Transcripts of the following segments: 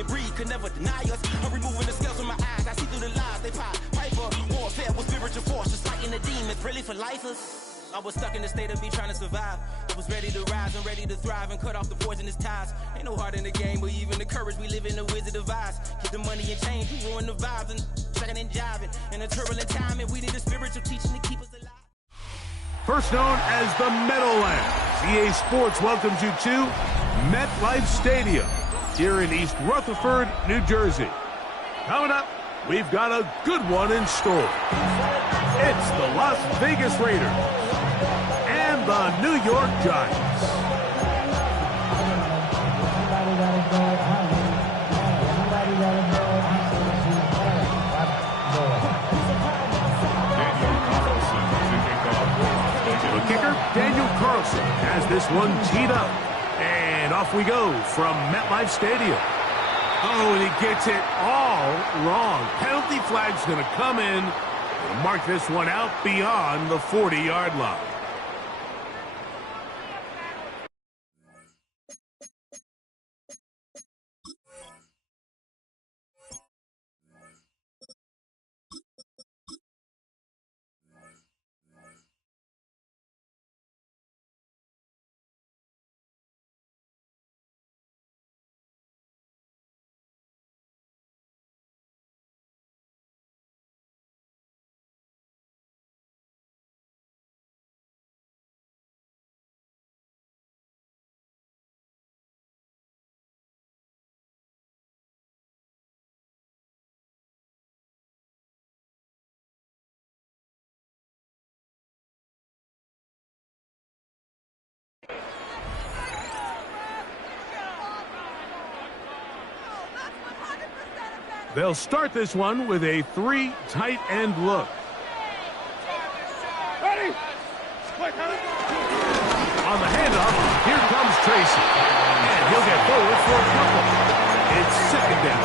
and breathe, could never deny us. I'm removing the scales from my eyes, I see through the lies they pop. Piper, warfare with spiritual force, just fighting the demons, really for lifers. I was stuck in the state of me trying to survive. I was ready to rise and ready to thrive and cut off the poisonous ties. Ain't no heart in the game, but even the courage we live in the Wizard of Oz. Get the money and change, we ruin the vibes and sucking and jiving. In a turbulent time, and we need a spiritual teaching to keep us alive. First known as the Meadowlands, EA Sports welcomes you to MetLife Stadium here in East Rutherford, New Jersey. Coming up, we've got a good one in store. It's the Las Vegas Raiders and the New York Giants. The kicker, Daniel Carlson, has this one teed up. And off we go from MetLife Stadium. Oh, and he gets it all wrong. Penalty flag's going to come in and mark this one out beyond the 40-yard line. They'll start this one with a 3 tight end look. Ready? On the handoff, here comes Tracy. And he'll get forward for a couple. It's second down.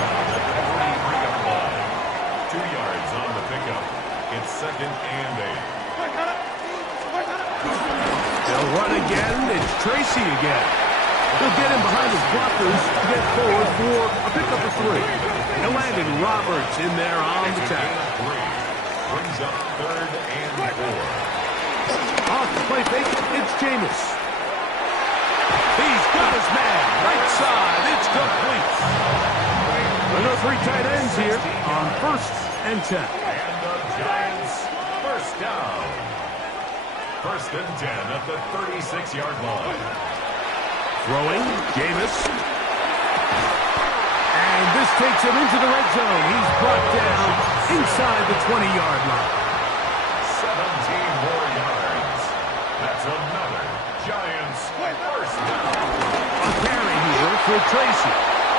2 yards on the pickup. It's 2nd and 8. They'll run again. It's Tracy again. He'll get him behind his blockers to get forward for a pickup of 3. And Landon Roberts in there on the tackle. Brings up 3rd and 4. Off the play fake, it's Jameis. He's got his man. Right side, it's complete. There are 3 tight ends here on 1st and 10. And the Giants first down. 1st and 10 at the 36-yard line. Throwing, Jameis. And this takes him into the red zone. He's brought down inside the 20-yard line. 17 more yards. That's another Giants first down. A carry here for Tracy.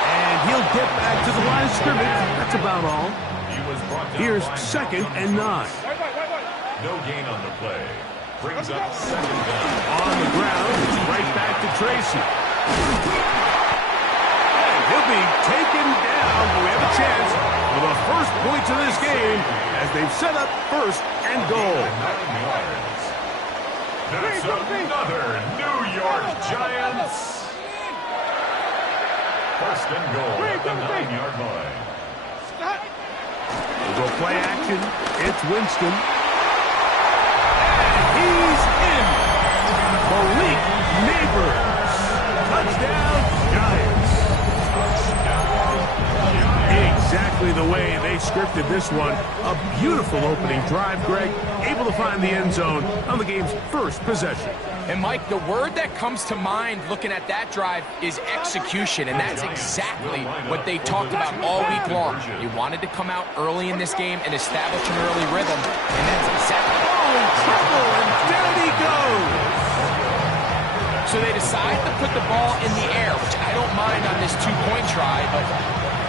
And he'll get back to the line of scrimmage. That's about all. He was brought down. Here's 2nd and 9. No gain on the play. Brings up 2nd down. On the ground, it's right back to Tracy. He'll be taken down, but we have a chance for the first points of this game as they've set up 1st and goal. 9 yards. That's another New York Giants. 1st and goal at the 9-yard line. We'll go play action. It's Winston. And he's in. Malik Neighbors. Touchdown, Giants. Exactly the way they scripted this one. A beautiful opening drive, Greg. Able to find the end zone on the game's first possession. And, Mike, the word that comes to mind looking at that drive is execution, and that's exactly what they talked about all week long. They wanted to come out early in this game and establish an early rhythm, and that's exactly... Oh, trouble, and down he goes! So they decide to put the ball in the air, which I don't mind on this 2-point try, but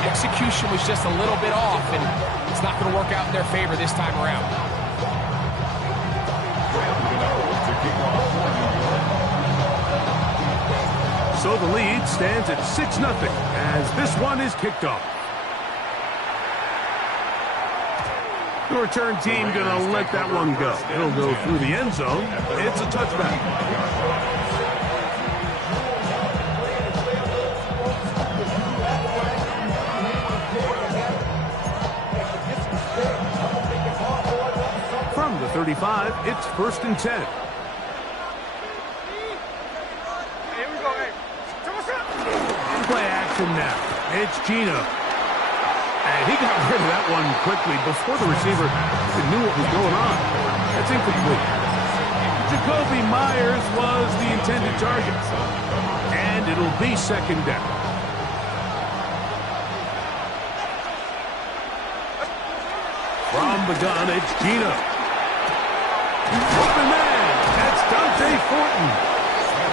execution was just a little bit off, and it's not going to work out in their favor this time around. So the lead stands at 6-0 as this one is kicked off. The return team going to let that one go. It'll go through the end zone. It's a touchback. 35. It's 1st and 10. Play action now. It's Gino. And he got rid of that one quickly before the receiver even knew what was going on. That's incomplete. Jacoby Myers was the intended target. And it'll be 2nd down. From the gun, it's Gino. Open man. That's Dante Fortin.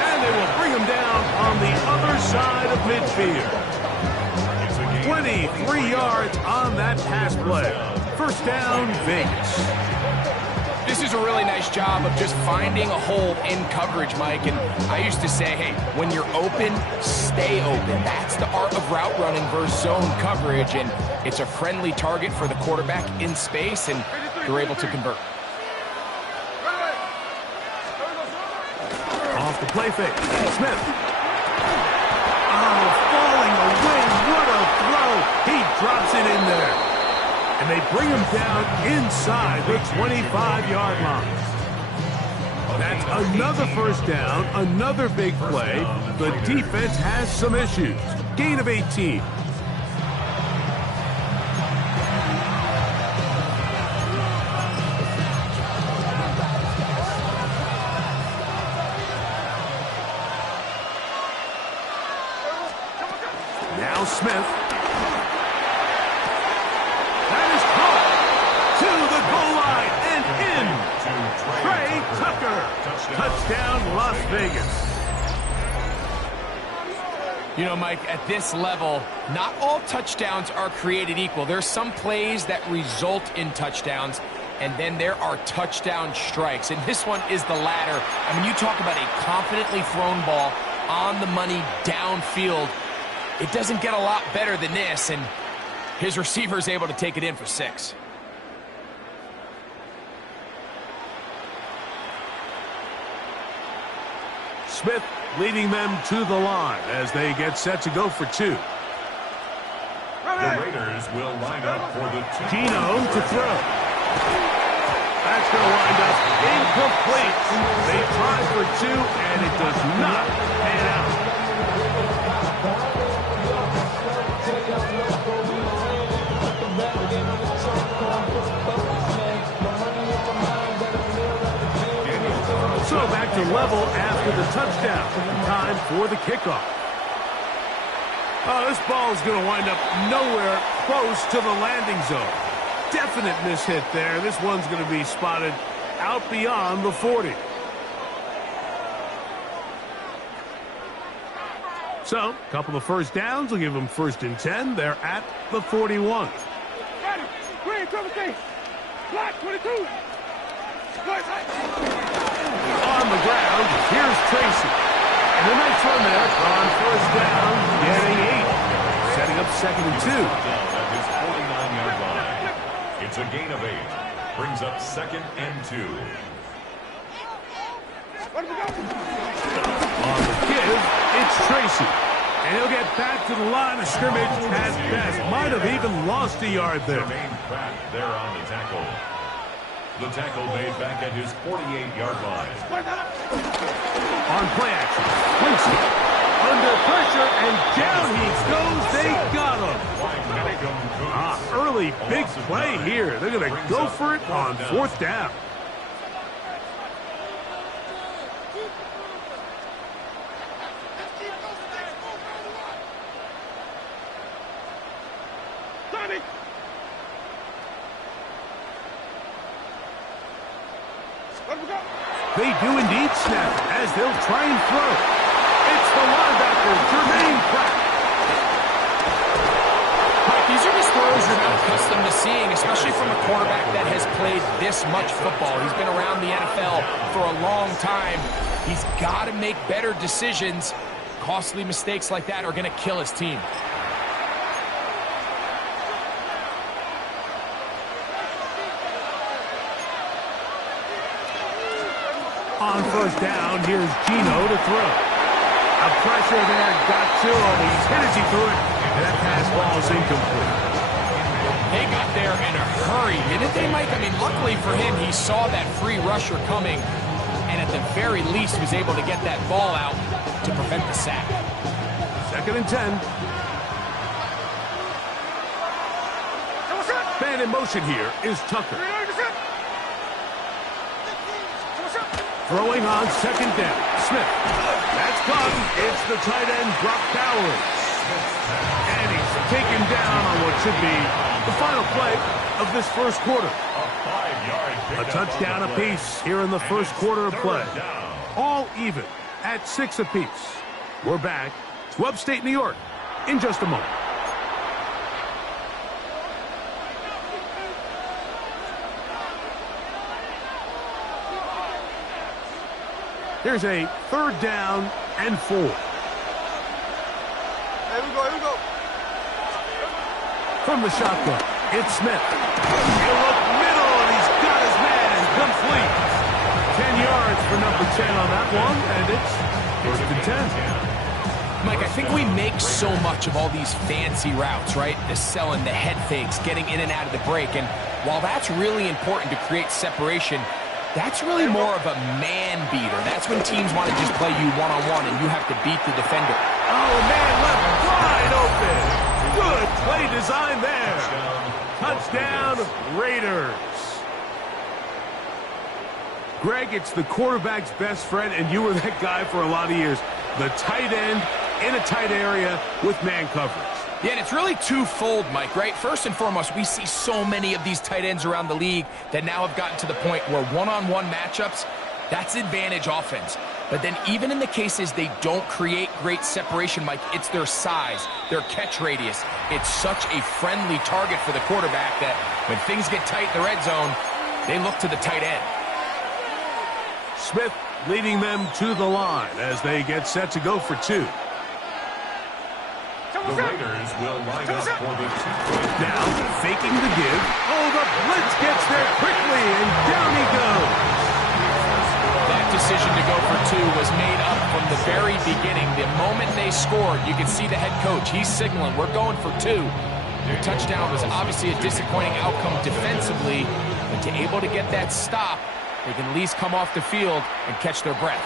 And they will bring him down on the other side of midfield. 23 yards on that pass play. 1st down, Vegas. This is a really nice job of just finding a hole in coverage, Mike. And I used to say, hey, when you're open, stay open. That's the art of route running versus zone coverage. And it's a friendly target for the quarterback in space, and they're able to convert. Off the play fake. Smith. Oh, falling away. What a throw. He drops it in there. And they bring him down inside the 25-yard line. That's another 1st down, another big play. The defense has some issues. Gain of 18. Now Smith. That is caught to the goal line and in. Trey Tucker. Touchdown, Las Vegas. You know, Mike, at this level, not all touchdowns are created equal. There's some plays that result in touchdowns, and then there are touchdown strikes. And this one is the latter. I mean, you talk about a confidently thrown ball on the money downfield. It doesn't get a lot better than this, and his receiver is able to take it in for 6. Smith leading them to the line as they get set to go for 2. The Raiders will line up for the 2. Gino to throw. That's going to wind up incomplete. They try for 2, and it does not pan out. So back to level after the touchdown. Time for the kickoff. Oh, this ball is going to wind up nowhere close to the landing zone. Definite mishit there. This one's going to be spotted out beyond the 40. So, a couple of 1st downs will give them 1st and 10. They're at the 41. Block 22. On the ground, here's Tracy. And a nice run there on 1st down, getting 8. Setting up 2nd and 2. Down at his 49-yard line. It's a gain of 8. Brings up 2nd and 2. On the give, it's Tracy. And he'll get back to the line of scrimmage at best. Might have even lost a yard there. Jermaine Pratt there on the tackle. The tackle made back at his 48-yard line. On play action, Winston under pressure, and down he goes. They got him. Early big play here. They're going to go for it on 4th down. They do indeed snap as they'll try and throw. It's the linebacker, Jermaine Pratt. Mike, these are just throws you're not accustomed to seeing, especially from a quarterback that has played this much football. He's been around the NFL for a long time. He's got to make better decisions. Costly mistakes like that are going to kill his team. On 1st down, here's Gino to throw. A pressure there got to him. He's hit as he threw it, and that pass ball is incomplete. They got there in a hurry, didn't they, Mike? I mean, luckily for him, he saw that free rusher coming, and at the very least was able to get that ball out to prevent the sack. 2nd and 10. Man in motion here is Tucker. Throwing on 2nd down. Smith. That's caught. It's the tight end, Brock Bowers. And he's taken down on what should be the final play of this first quarter. A touchdown apiece here in the first quarter of play. All even at 6 apiece. We're back to upstate New York in just a moment. Here's a 3rd down and 4. Here we go. From the shotgun, it's Smith. He'll look middle, and he's got his man complete. 10 yards for number 10 on that one, and it's 1st and 10. Mike, I think we make so much of all these fancy routes, right? The selling, the head fakes, getting in and out of the break. And while that's really important to create separation, that's really more of a man beater. That's when teams want to just play you one-on-one and you have to beat the defender. Oh, man, left wide open. Good play design there. Touchdown, Raiders. Greg, it's the quarterback's best friend, and you were that guy for a lot of years. The tight end in a tight area with man coverage. Yeah, and it's really twofold, Mike, right? First and foremost, we see so many of these tight ends around the league that now have gotten to the point where one-on-one matchups, that's advantage offense. But then even in the cases they don't create great separation, Mike, it's their size, their catch radius. It's such a friendly target for the quarterback that when things get tight in the red zone, they look to the tight end. Smith leading them to the line as they get set to go for 2. The Raiders will line up for the 2-point. Now, faking the give. Oh, the blitz gets there quickly, and down he goes. That decision to go for 2 was made up from the very beginning. The moment they scored, you could see the head coach. He's signaling, we're going for 2. The touchdown was obviously a disappointing outcome defensively, but to able to get that stop, they can at least come off the field and catch their breath.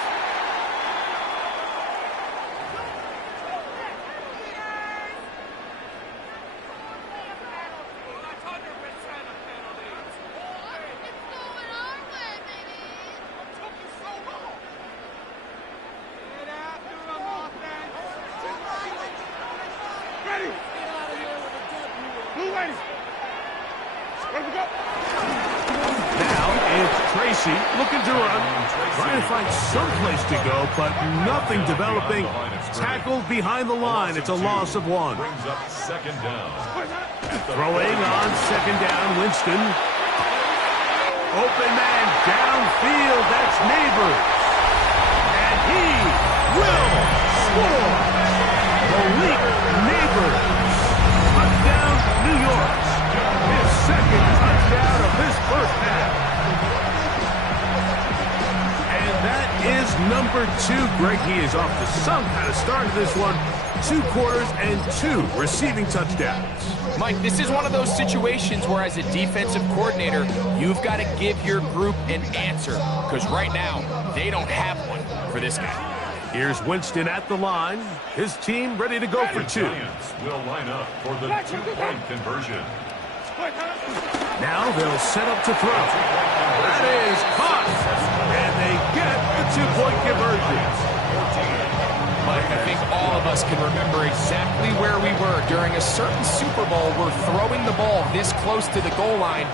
Looking to run, trying to find some place to go, but nothing developing. Tackled behind the line. It's a loss of 1. Brings up 2nd down. Throwing on 2nd down, Winston. Open man downfield. That's Neighbors. And he will score. Malik Neighbors. Touchdown, New York. His 2nd touchdown of this first half. That is number 2. Greg, he is off to some kind of start to this one. 2 quarters and 2 receiving touchdowns. Mike, this is one of those situations where as a defensive coordinator, you've got to give your group an answer. Because right now, they don't have one for this guy. Here's Winston at the line. His team ready to go for 2. Giants will line up for the 2-point conversion. Now they'll set up to throw. That is caught. And they get the 2-point conversion. Mike, I think all of us can remember exactly where we were during a certain Super Bowl where throwing the ball this close to the goal line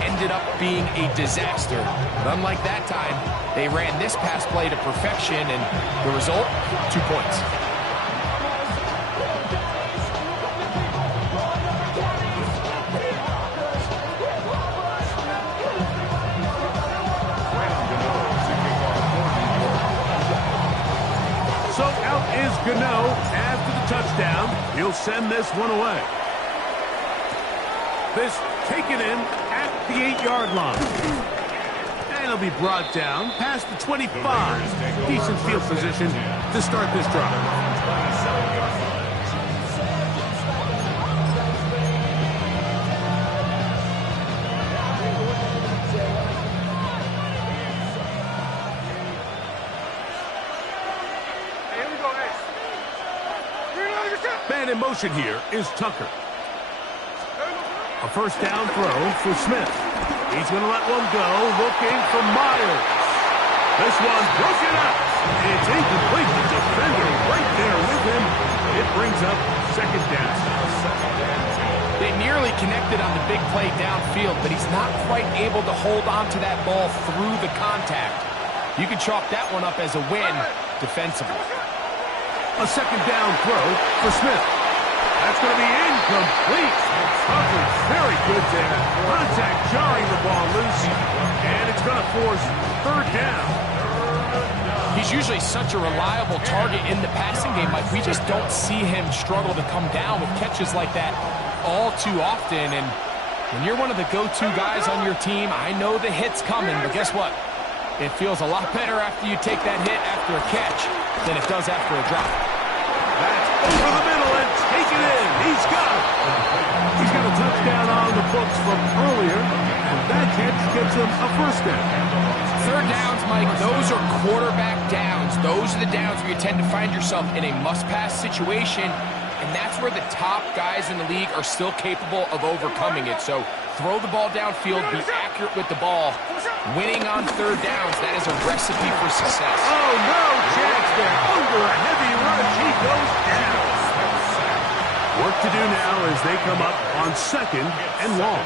ended up being a disaster. But unlike that time, they ran this pass play to perfection, and the result, 2 points. Gano, after the touchdown, he'll send this one away. This taken in at the 8-yard line. And he'll be brought down past the 25. Decent field position to start this drive. in motion here is Tucker. A first down throw for Smith. He's going to let one go, looking for Myers. This one broken up. It's incomplete. The defender right there with him. It brings up second down. They nearly connected on the big play downfield, but he's not quite able to hold on to that ball through the contact. You can chalk that one up as a win defensively. A second down throw for Smith. That's going to be incomplete. Coverage very good there. Contact jarring the ball loose, and it's going to force third down. He's usually such a reliable target in the passing game. Like, we just don't see him struggle to come down with catches like that all too often. And when you're one of the go-to guys on your team, I know the hit's coming, but guess what? It feels a lot better after you take that hit after a catch than it does after a drop. That's over the middle and take it in. He's got it. He's got a touchdown on the books from earlier, and that catch gets him a first down. Third downs, Mike, those are quarterback downs. Those are the downs where you tend to find yourself in a must-pass situation, and that's where the top guys in the league are still capable of overcoming it. So throw the ball downfield, be accurate with the ball. Winning on third downs, that is a recipe for success. Oh, no chance there. Under a heavy rush, he goes down. Work to do now as they come up on second and long.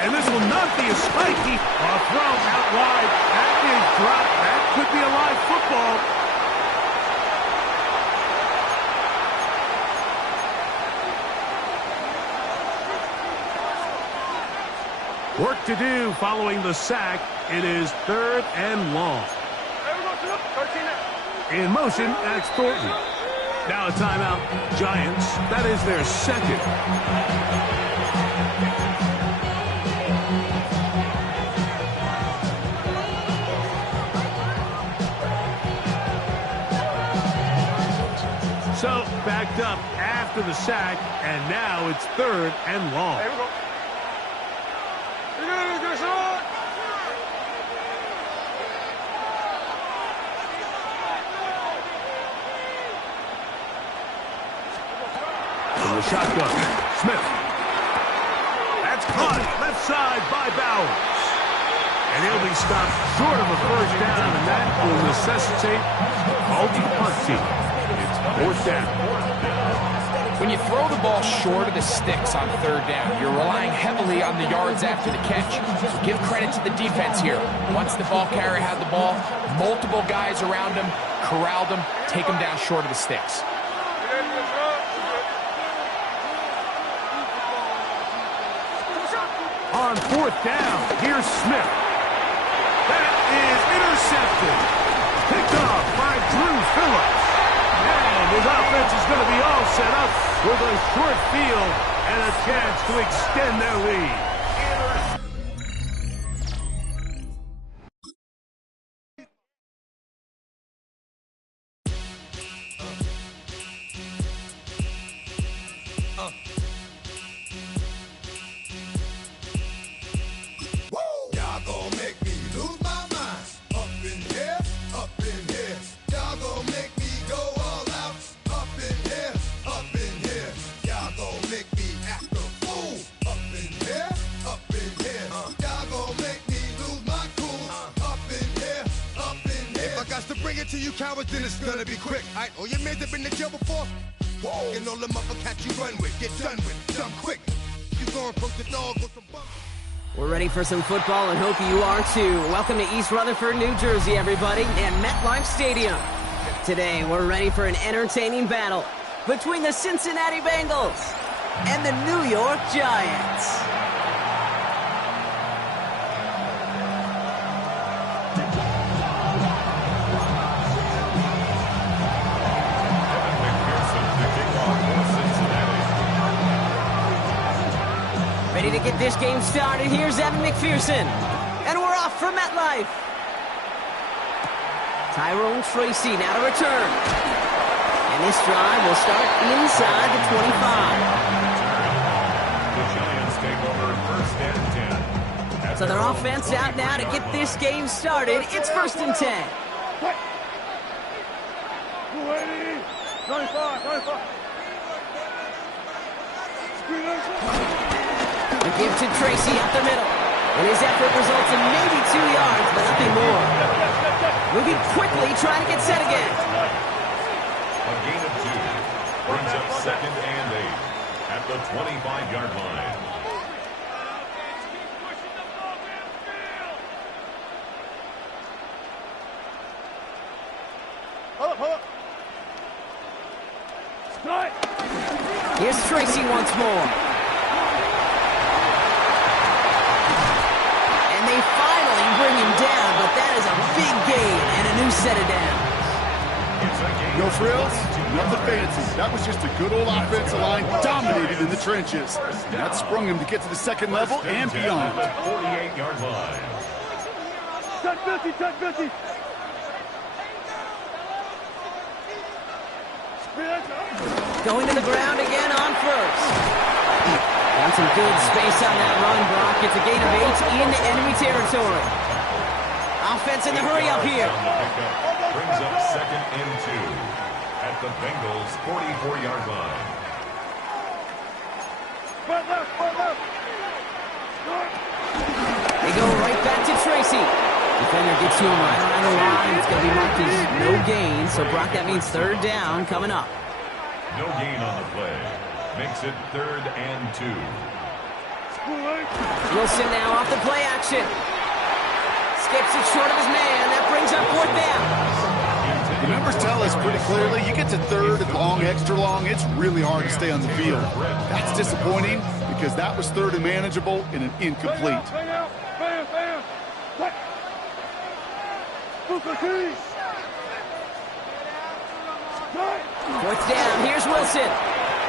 And this will not be a spiky throw out wide. That is dropped. That could be a live football. Work to do following the sack. It is third and long. In motion, that's Thornton. Now a timeout, Giants. That is their second. So, backed up after the sack, and now it's third and long. From the shotgun, Smith. That's caught left side by Bowers. And he'll be stopped short of a first down, and that will necessitate multi-punt team. It's fourth down. When you throw the ball short of the sticks on third down, you're relying heavily on the yards after the catch. So give credit to the defense here. Once the ball carrier had the ball, multiple guys around him, corralled him, take him down short of the sticks. On fourth down, here's Smith. That is intercepted. Picked off by Drew Phillips. And his offense is going to be all set up with a short field and a chance to extend their lead. Then it's gonna be quick. Alright, all your men have been to jail before? Whoa, and all them other cats you run with, get done with, done quick. You going approach the dog with some bump. We're ready for some football and hope you are too. Welcome to East Rutherford, New Jersey, everybody, and MetLife Stadium. Today, we're ready for an entertaining battle between the Cincinnati Bengals and the New York Giants. Ready to get this game started. Here's Evan McPherson. And we're off for MetLife. Tyrone Tracy now to return. And this drive will start inside the 25. The Giants take over first So their offense out now to get this game started. It's 1st and 10. 95. The give to Tracy up the middle. And his effort results in maybe 2 yards, but nothing more. Moving quickly, trying to get set again. A gain of 2 brings up 2nd and 8 at the 25-yard line. Here's Tracy once more. And they finally bring him down, but that is a big gain and a new set of downs. No frills, nothing fancy. That was just a good old offensive line dominated in the trenches. And that sprung him to get to the 2nd level and beyond. 48-yard line. Touch 50. Going to the ground again on 1st. Got some good space on that run, Brock. It's a gain of 8 in enemy territory. Offense in the hurry up here. Brings up 2nd and 2 at the Bengals' 44-yard line. They go right back to Tracy. Defender gets to him right around the line. It's going to be marked as no gain. So, Brock, that means 3rd down coming up. No gain on the play. Makes it 3rd and 2. Wilson now off the play action. Skips it short of his man. That brings up 4th down. The numbers tell us pretty clearly, you get to 3rd and long, extra long, it's really hard to stay on the field. That's disappointing because that was 3rd and manageable and an incomplete. Fourth down, here's Wilson.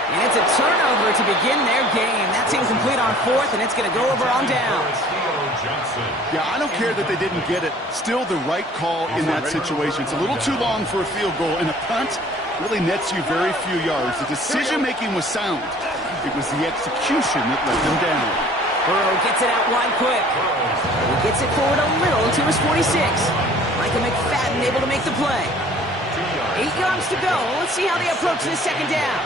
And it's a turnover to begin their game. That's incomplete on 4th, and it's going to go over on downs. Yeah, I don't care that they didn't get it. Still the right call in that situation. It's a little too long for a field goal, and a punt really nets you very few yards. The decision-making was sound. It was the execution that let them down. Burrow gets it out wide quick. He gets it forward a little to his 46. Michael McFadden able to make the play. 8 yards to go. Let's see how they approach this 2nd down.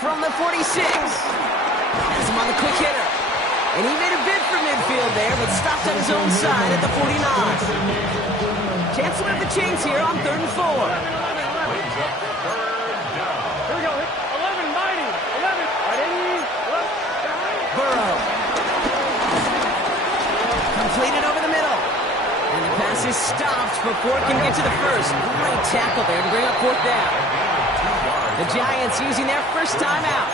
From the 46. Has him on the quick hitter. And he made a bid for midfield there, but stopped on his own side at the 49. Chance to move the chains here on 3rd and 4. Here we go. 11, mighty. 11. Burrow. Completed over the middle. And the pass is stopped before it can get to the 1st. Great tackle there to bring up 4th down. The Giants using their first timeout.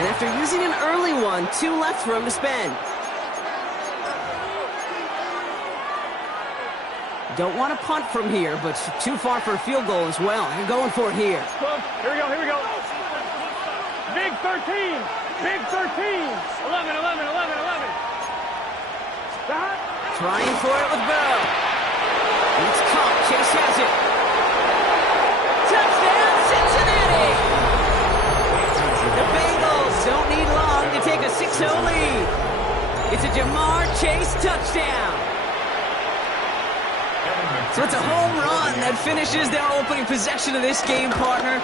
And after using an early one, 2 left for them to spend. Don't want to punt from here, but too far for a field goal as well. They're going for it here. Here we go. Big 13. 11. Stop. Trying for it with Burrow. It's caught. Chase has it. Touchdown, Cincinnati! The Bengals don't need long to take a 6-0 lead. It's a Jamar Chase touchdown. So it's a home run that finishes their opening possession of this game, partner.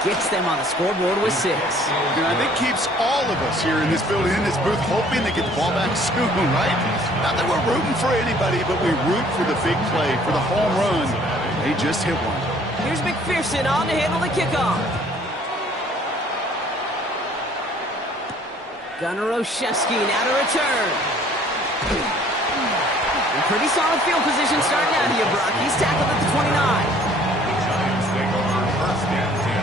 Gets them on the scoreboard with 6. And I think keeps all of us here in this building, in this booth, hoping they get the ball back soon, right? Not that we're rooting for anybody, but we root for the big play, for the home run. They just hit one. Here's McPherson on to handle the kickoff. Gunnar Olszewski now to return. And pretty solid field position starting out here, Brock. He's tackled at the 29. Giants take over 1st and 10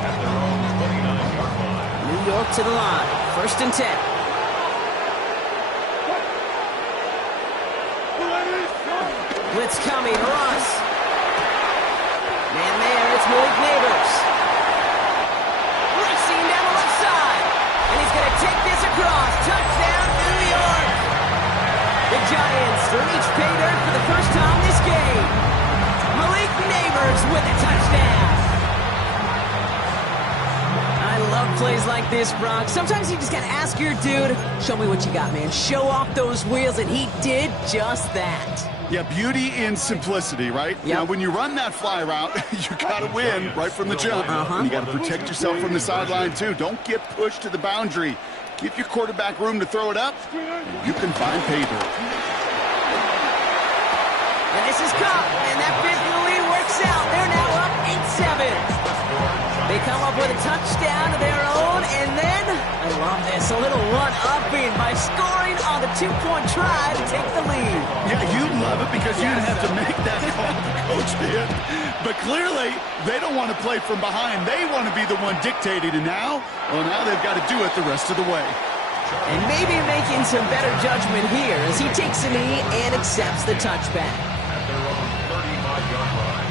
at their own 29-yard line. New York to the line. 1st and 10. Blitz coming. Russ. Man there, it's Malik Neighbors. Racing down the left side. And he's going to take this across. Touchdown, New York. The Giants reach pay dirt for the first time this game. Malik Neighbors with a touchdown. plays like this, Brock. Sometimes you just got to ask your dude, show me what you got, man. Show off those wheels, and he did just that. Yeah, beauty in simplicity, right? Yep. Now, when you run that fly route, you got to win right from the jump. And you got to protect yourself from the sideline, too. Don't get pushed to the boundary. Give your quarterback room to throw it up, and you can find pay dirt. And this is Cup, and that 50 lead works out. They're now up 8-7. They come up with a touchdown of their own, and then, I love this, a little one-upping by scoring on the two-point try to take the lead. Yeah, you'd love it because you didn't have to make that call, the coach did. But clearly, they don't want to play from behind. They want to be the one dictating, and now they've got to do it the rest of the way. And maybe making some better judgment here as he takes a knee and accepts the touchback. At their own 35-yard line.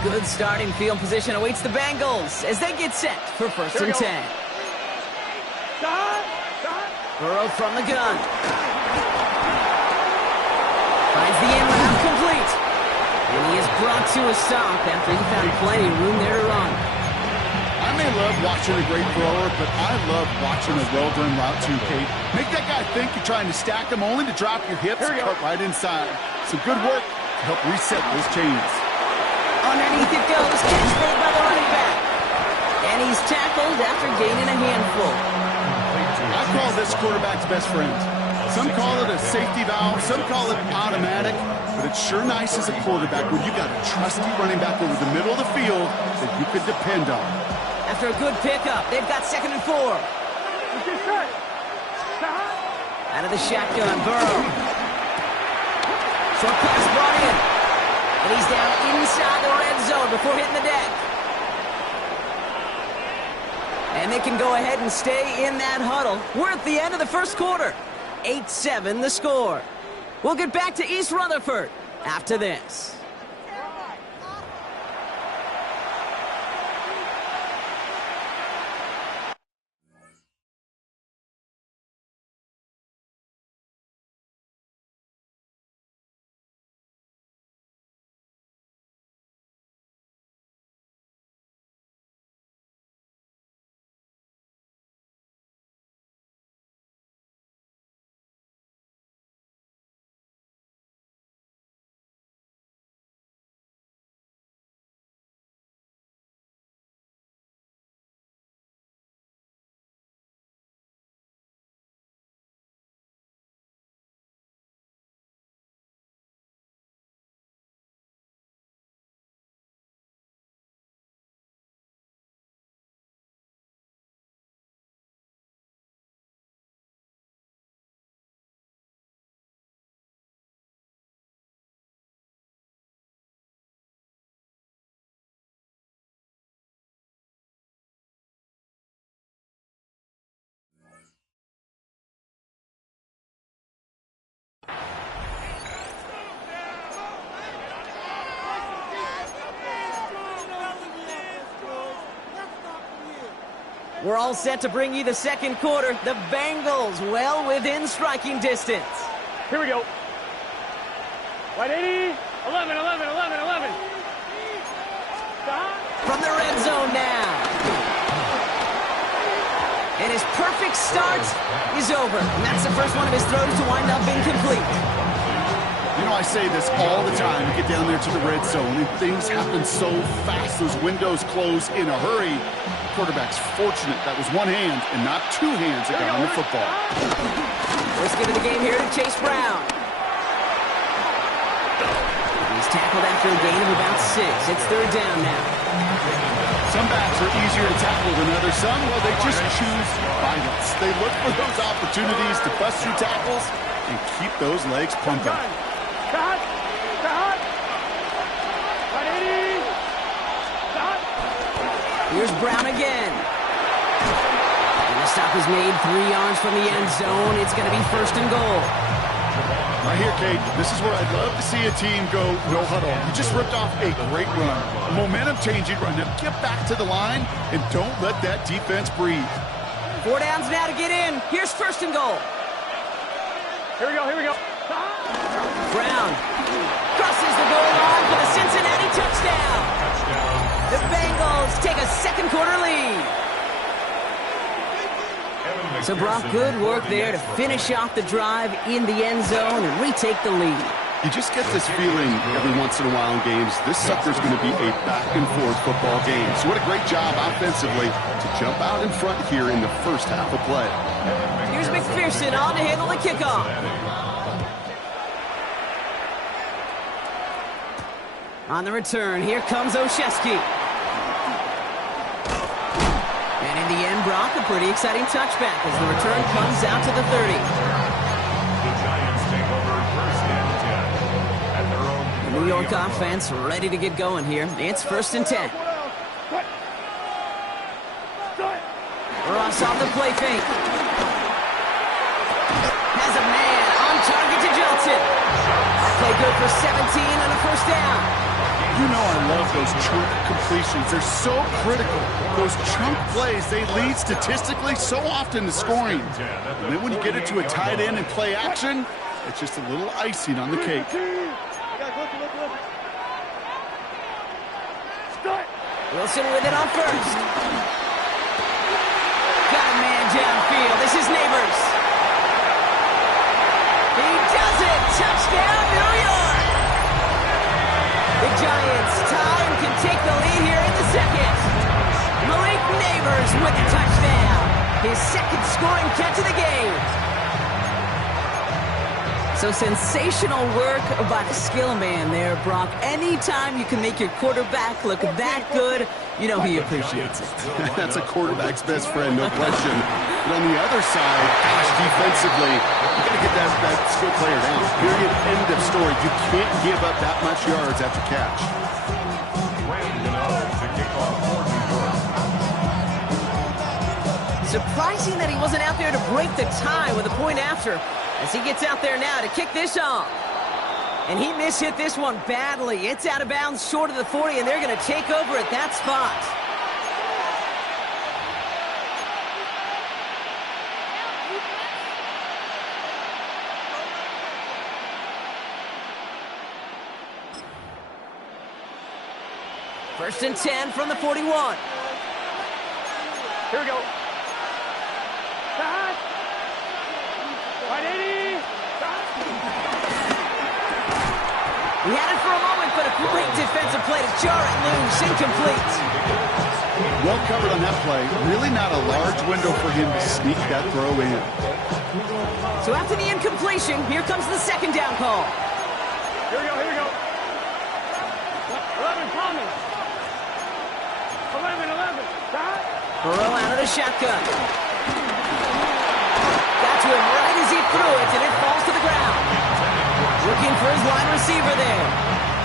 Good starting field position awaits the Bengals as they get set for first and 10. Burrow from the gun. Finds the end route complete. And he is brought to a stop after he found plenty of room there to run. I may love watching a great thrower, but I love watching a well-done route too, Kate. Make that guy think you're trying to stack him only to drop your hips and cut right inside. Some good work to help reset those chains. Underneath it goes, catch made by the running back. And he's tackled after gaining a handful. I call this quarterback's best friend. Some call it a safety valve, some call it automatic, but it's sure nice as a quarterback when you got a trusty running back over the middle of the field that you can depend on. After a good pickup, they've got 2nd and 4. Out of the shotgun, Burrow. Short pass brought in. And he's down inside the red zone before hitting the deck. And they can go ahead and stay in that huddle. We're at the end of the first quarter. 8-7 the score. We'll get back to East Rutherford after this. We're all set to bring you the second quarter. The Bengals well within striking distance. Here we go. White 80, 11, 11, 11, 11. From the red zone now. And his perfect start is over. And that's the first one of his throws to wind up incomplete. You know, I say this all the time. You get down there to the red zone, and things happen so fast. Those windows close in a hurry. The quarterback's fortunate that was one hand and not two hands that got on the football. Let's get to the game here to Chase Brown. He's tackled after a gain of about 6. It's third down now. Some backs are easier to tackle than others. Some, well, they just choose violence. They look for those opportunities to bust through tackles and keep those legs pumping. Here's Brown again. And the stop is made 3 yards from the end zone. It's going to be first and goal. Right here, Kate, this is where I'd love to see a team go no huddle. You just ripped off a great run. A momentum-changing run. Now get back to the line and don't let that defense breathe. 4 downs now to get in. Here's first and goal. Here we go, here we go. Brown crosses the goal line for the Cincinnati touchdown. The Bengals take a second quarter lead. So, Brock, good work there to finish off the drive in the end zone and retake the lead. You just get this feeling every once in a while in games, this sucker's going to be a back-and-forth football game. So what a great job offensively to jump out in front here in the first half of play. Here's McPherson on to handle the kickoff. On the return, here comes Olszewski. And in the end, Brock, a pretty exciting touchback as the return comes out to the 30. The Giants take over first and 10 at their own. The New York offense ready to get going here. It's first and 10. Ross off the play fake. Has a man on target to Johnson. Play good for 17 and a first down. You know I love those chunk completions. They're so critical. Those chunk plays, they lead statistically so often to scoring. And then when you get it to a tight end and play action, it's just a little icing on the cake. Wilson with it on first. Got a man downfield. This is Neighbors. He does it. Touchdown, New York. The Giants tie and can take the lead here in the second. Malik Neighbors with the touchdown. His second scoring catch of the game. So sensational work by the skill man there, Brock. Anytime you can make your quarterback look that good, you know he appreciates it. That's a quarterback's best friend, no question. But on the other side, gosh, defensively, you got to get that skill player down. Period. End of story. You can't give up that much yards after catch. Surprising that he wasn't out there to break the tie with a point after, as he gets out there now to kick this off. And he mishit this one badly. It's out of bounds short of the 40, and they're going to take over at that spot. First and 10 from the 41. Here we go. Pass. 180. He had it for a moment, but a great defensive play to jar it loose. Incomplete. Well covered on that play. Really not a large window for him to sneak that throw in. So after the incompletion, here comes the second down call. Here we go, here we go. 11, Tommy. 11. Burrow out of the shotgun. Got to him right as he threw it, and it falls to the ground. Looking for his wide receiver there.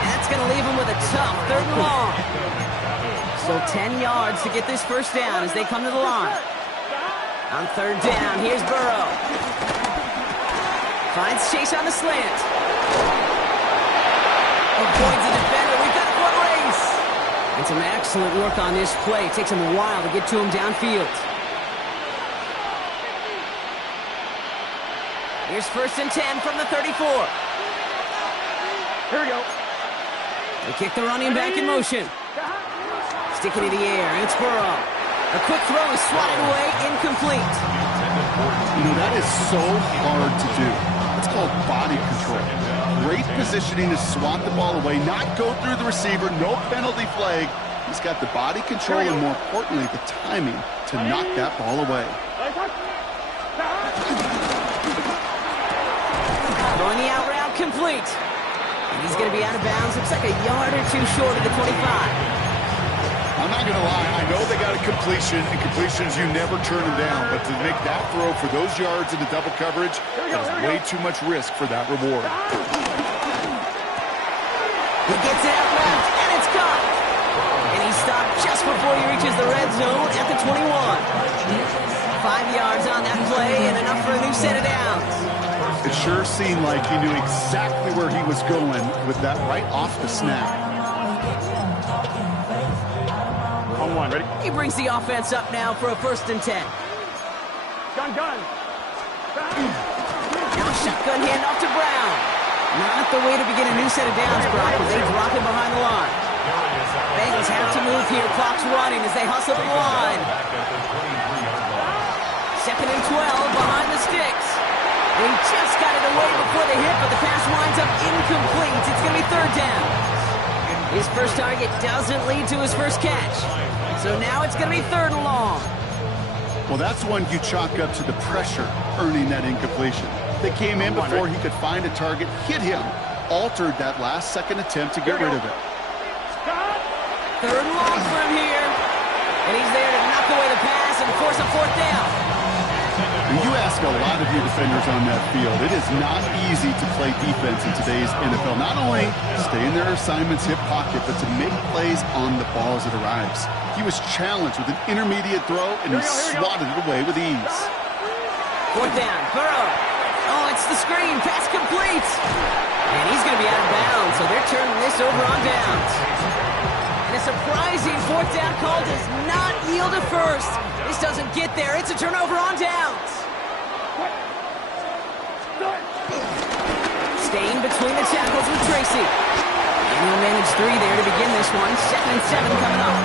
That's going to leave him with a tough third and long. So 10 yards to get this first down as they come to the line. On third down, here's Burrow. Finds Chase on the slant. Avoids the defender. We've got a foot race. And some excellent work on this play. It takes him a while to get to him downfield. Here's first and 10 from the 34. Here we go. They kick the running back in motion. Stick it in the air. It's Burrow. A quick throw is swatted away. Incomplete. You know, that is so hard to do. It's called body control. Great positioning to swat the ball away, not go through the receiver, no penalty flag. He's got the body control and, more importantly, the timing to knock that ball away. Throwing the out route complete. And he's going to be out of bounds. Looks like a yard or two short of the 25. I'm not going to lie. I know they got a completion, and completions, you never turn them down. But to make that throw for those yards in the double coverage, that is way too much risk for that reward. He gets it out left, and it's caught. And he stopped just before he reaches the red zone at the 21. 5 yards on that play, and enough for a new set of downs. It sure seemed like he knew exactly where he was going with that right off the snap. On one, ready? He brings the offense up now for a first and 10. Gun. Now shotgun handoff to Brown. Not the way to begin a new set of downs, Brock, as they drop it behind the line. Bengals have to move here. Clock's running as they hustle to the line. 2nd and 12 behind the sticks. They just got it away before the hit, but the pass winds up incomplete. It's going to be 3rd down. His first target doesn't lead to his first catch. So now it's going to be 3rd and long. Well, that's one you chalk up to the pressure earning that incompletion. They came in before he could find a target, hit him, altered that last second attempt to get rid of it. 3rd and long for him here. And he's there to knock away the pass and force a 4th down. And you ask a lot of your defenders on that field. It is not easy to play defense in today's NFL. Not only stay in their assignment's hip pocket, but to make plays on the ball as it arrives. He was challenged with an intermediate throw, and he swatted it away with ease. 4th down, Burrow. Oh, it's the screen. Pass complete. And he's going to be out of bounds, so they're turning this over on downs. And a surprising 4th down call does not yield a first. This doesn't get there. It's a turnover on downs. Staying between the tackles with Tracy. And he'll manage 3 there to begin this one. 2nd and 7 coming up.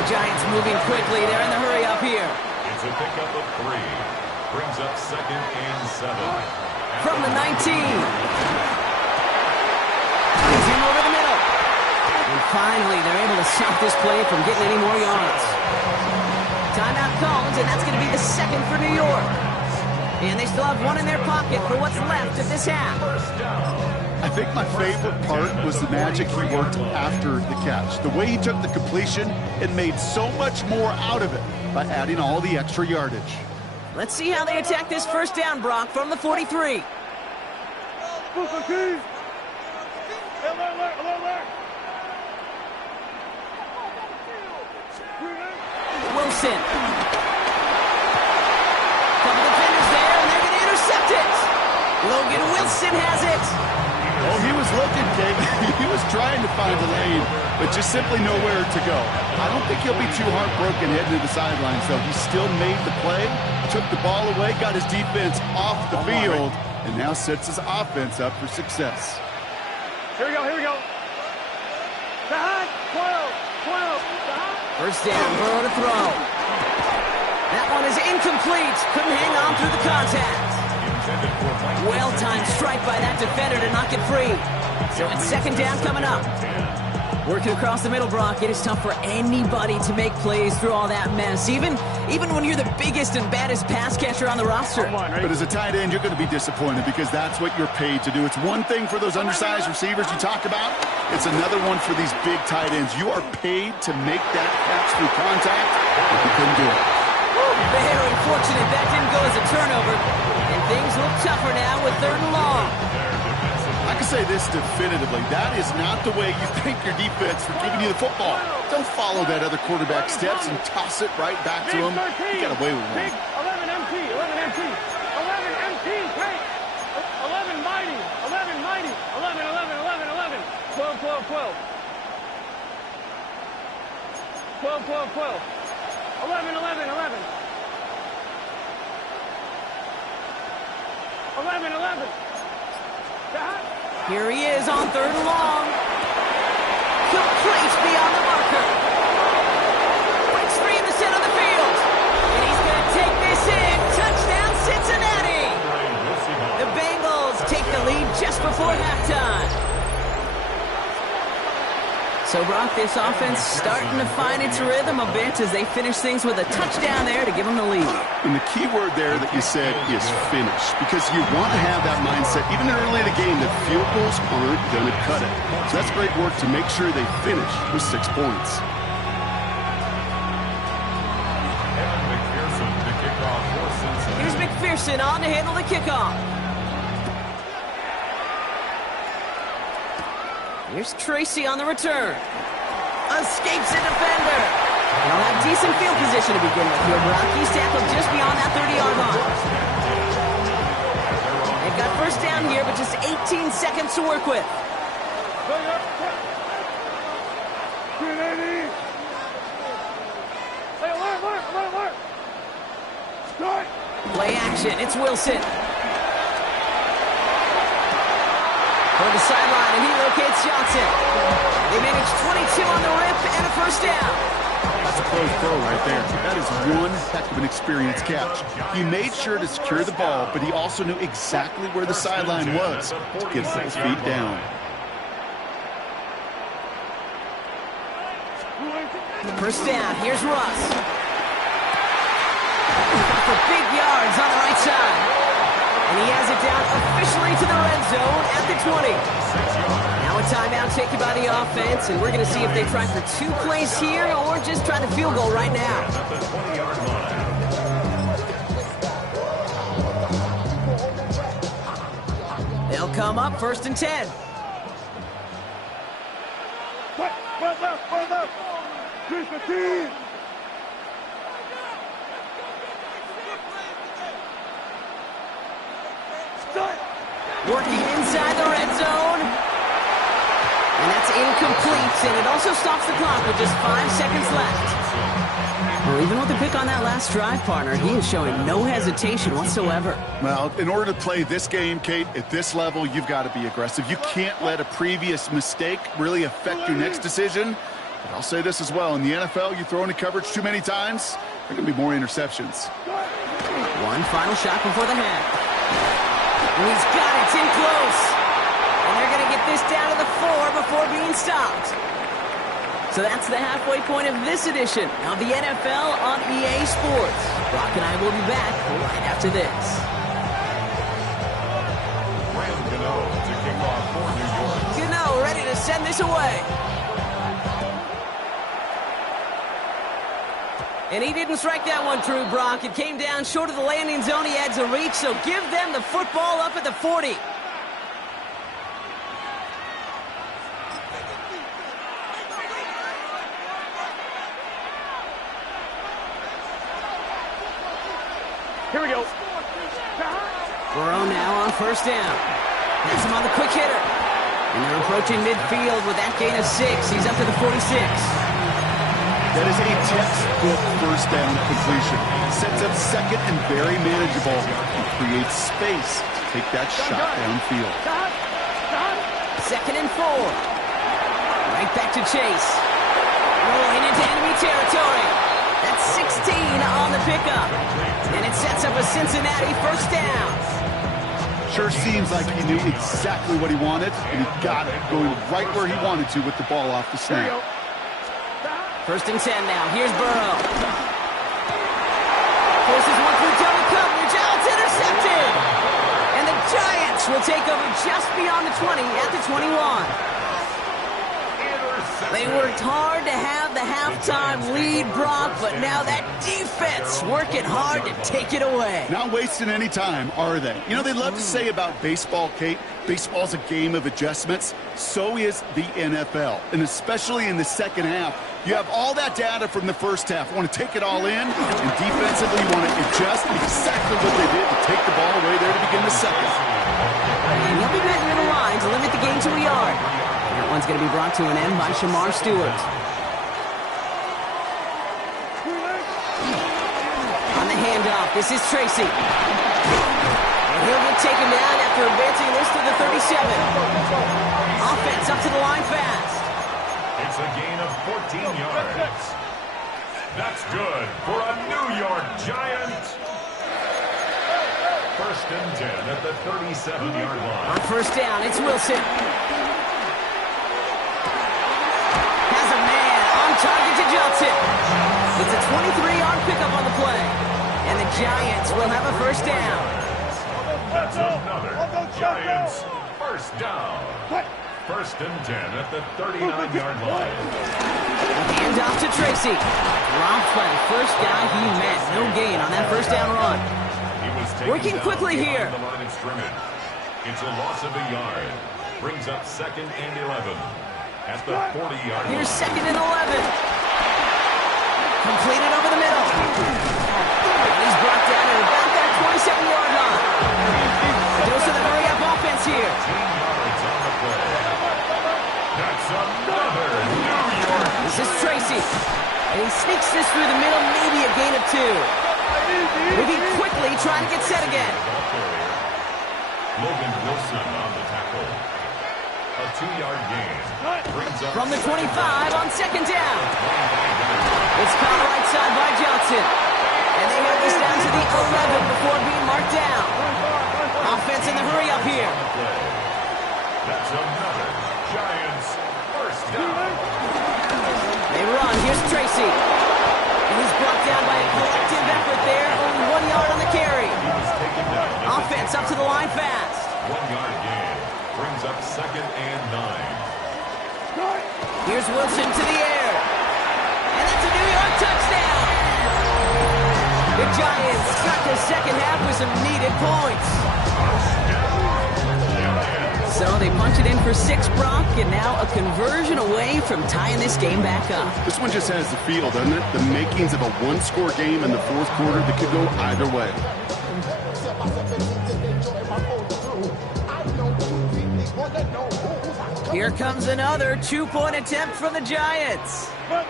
The Giants moving quickly. They're in the hurry up here. It's a pickup of 3. Brings up 2nd and 7. From the 19. Zoom over the middle. And finally, they're able to stop this play from getting any more yards. Timeout called, and that's going to be the 2nd for New York. And they still have 1 in their pocket for what's left of this half. I think my favorite part was the magic he worked after the catch. The way he took the completion and made so much more out of it by adding all the extra yardage. Let's see how they attack this 1st down, Brock, from the 43. Wilson. Couple defenders there, and they're going to intercept it. Logan Wilson has it. Oh, he was looking, Dave. He was trying to find a lane, but just simply nowhere to go. I don't think he'll be too heartbroken heading to the sidelines, though. He still made the play, took the ball away, got his defense off the field, and now sets his offense up for success. Here we go, here we go. 12. 1st down, Burrow to throw. That one is incomplete. Couldn't hang on through the contact. Well-timed strike by that defender to knock it free. So it's 2nd down coming up. Working across the middle, Brock, it is tough for anybody to make plays through all that mess, even when you're the biggest and baddest pass catcher on the roster. But as a tight end, you're going to be disappointed because that's what you're paid to do. It's one thing for those undersized receivers you talk about. It's another one for these big tight ends. You are paid to make that catch through contact, but you couldn't do it. Very fortunate that didn't go as a turnover. And things look tougher now with 3rd and long. I can say this definitively. That is not the way you thank your defense for giving you the football. Don't follow that other quarterback steps and toss it right back to him. He got away with one. 11 MT, 11 MT, 11 MT, great. 11 mighty, 11 mighty, 11, 12, 12. 12. 11. 11. Here he is on 3rd and long. Complete beyond the marker. Breaks free in the center of the field. And he's going to take this in. Touchdown, Cincinnati. The Bengals take the lead just before halftime. So, Brock, this offense starting to find its rhythm a bit as they finish things with a touchdown there to give them the lead. And the key word there that you said is finish, because you want to have that mindset, even early in the game, that field goals aren't going to cut it. So that's great work to make sure they finish with 6 points. Here's McPherson on to handle the kickoff. Here's Tracy on the return. Escapes a defender. They'll have decent field position to begin with here. Brock, he's tackled just beyond that 30-yard line. They've got 1st down here, but just 18 seconds to work with. Play action. It's Wilson. Toward the sideline, and he locates Johnson. They manage 22 on the rip and a first down. That's a close throw right there. That is one heck of an experienced catch. He made sure to secure the ball, but he also knew exactly where the sideline was to get his feet down. First down, here's Russ. For big yards on the right side. And he has it down officially to the red zone at the 20. Now a timeout taken by the offense, and we're going to see if they try for 2 plays here or just try the field goal right now. They'll come up 1st and 10. Working inside the red zone. And that's incomplete, and it also stops the clock with just 5 seconds left. Well, even with the pick on that last drive, partner, he is showing no hesitation whatsoever. Well, in order to play this game, Kate, at this level, you've got to be aggressive. You can't let a previous mistake really affect your next decision. But I'll say this as well. In the NFL, you throw into coverage too many times, there are going to be more interceptions. One final shot before the half. And he's got it. It's in close. And they're going to get this down to the 4 before being stopped. So that's the halfway point of this edition of the NFL on EA Sports. Brock and I will be back right after this. Gano to kick off for New York. Gano ready to send this away. And he didn't strike that one true, Brock. It came down short of the landing zone. He had to reach, so give them the football up at the 40. Here we go. Burrow now on first down. Has him on the quick hitter. And they're approaching midfield with that gain of 6. He's up to the 46. That is a textbook first down completion. Sets up second and very manageable and creates space to take that shot downfield. 2nd and 4. Right back to Chase. Rolling into enemy territory. That's 16 on the pickup. And it sets up a Cincinnati first down. Sure seems like he knew exactly what he wanted, and he got it, going right where he wanted to with the ball off the snap. 1st and 10 now. Here's Burrow. Forces one through double coverage. Out, it's intercepted. And the Giants will take over just beyond the 20 at the 21. They worked hard to have the halftime lead, Brock, but now that defense working hard to take it away. Not wasting any time, are they? You know, they love to say about baseball, Kate, baseball's a game of adjustments. So is the NFL, and especially in the second half. You have all that data from the first half. You want to take it all in, and defensively you want to adjust exactly what they did to take the ball away there to begin the second. And he'll be batting in the line to limit the game to a yard. That one's going to be brought to an end by Shamar Stewart. On the handoff, this is Tracy. And he'll get taken down after advancing this to the 37. Offense up to the line fast. It's a gain of 14 yards. That's good for a New York Giant. 1st and 10 at the 37-yard line. On first down, it's Wilson. Has a man on target to Johnson. It's a 23-yard pickup on the play. And the Giants will have a first down. That's another Giants first down. 1st and 10 at the 39-yard line. Hand off to Tracy. Dropped by the first guy he met. No gain on that first down run. Working quickly here. The line of scrimmage. It's a loss of a yard. Brings up 2nd and 11 at the 40-yard line. Here's 2nd and 11. Completed over the middle. And he's brought down at about that 27-yard line. Dose of the hurry-up offense here. 18 yards on the play. That's another New York. This is Tracy. And he sneaks this through the middle, maybe a gain of 2. Moving quickly, trying to get set again. Logan Wilson on the tackle. A 2-yard gain. From the 25 on second down. It's caught right side by Johnson. And they have this down to the 11 before being marked down. Offense in the hurry up here. That's another Giants first down. They run. Here's Tracy. And he's brought down by a collective effort there. Only 1 yard on the carry. Offense up to the line fast. 1-yard gain. Brings up 2nd and 9. Here's Wilson to the air. And that's a New York touchdown. The Giants got the second half with some needed points. So they punch it in for 6, Brock, and now a conversion away from tying this game back up. This one just has the feel, doesn't it? The makings of a one-score game in the fourth quarter that could go either way. Here comes another 2-point attempt from the Giants. The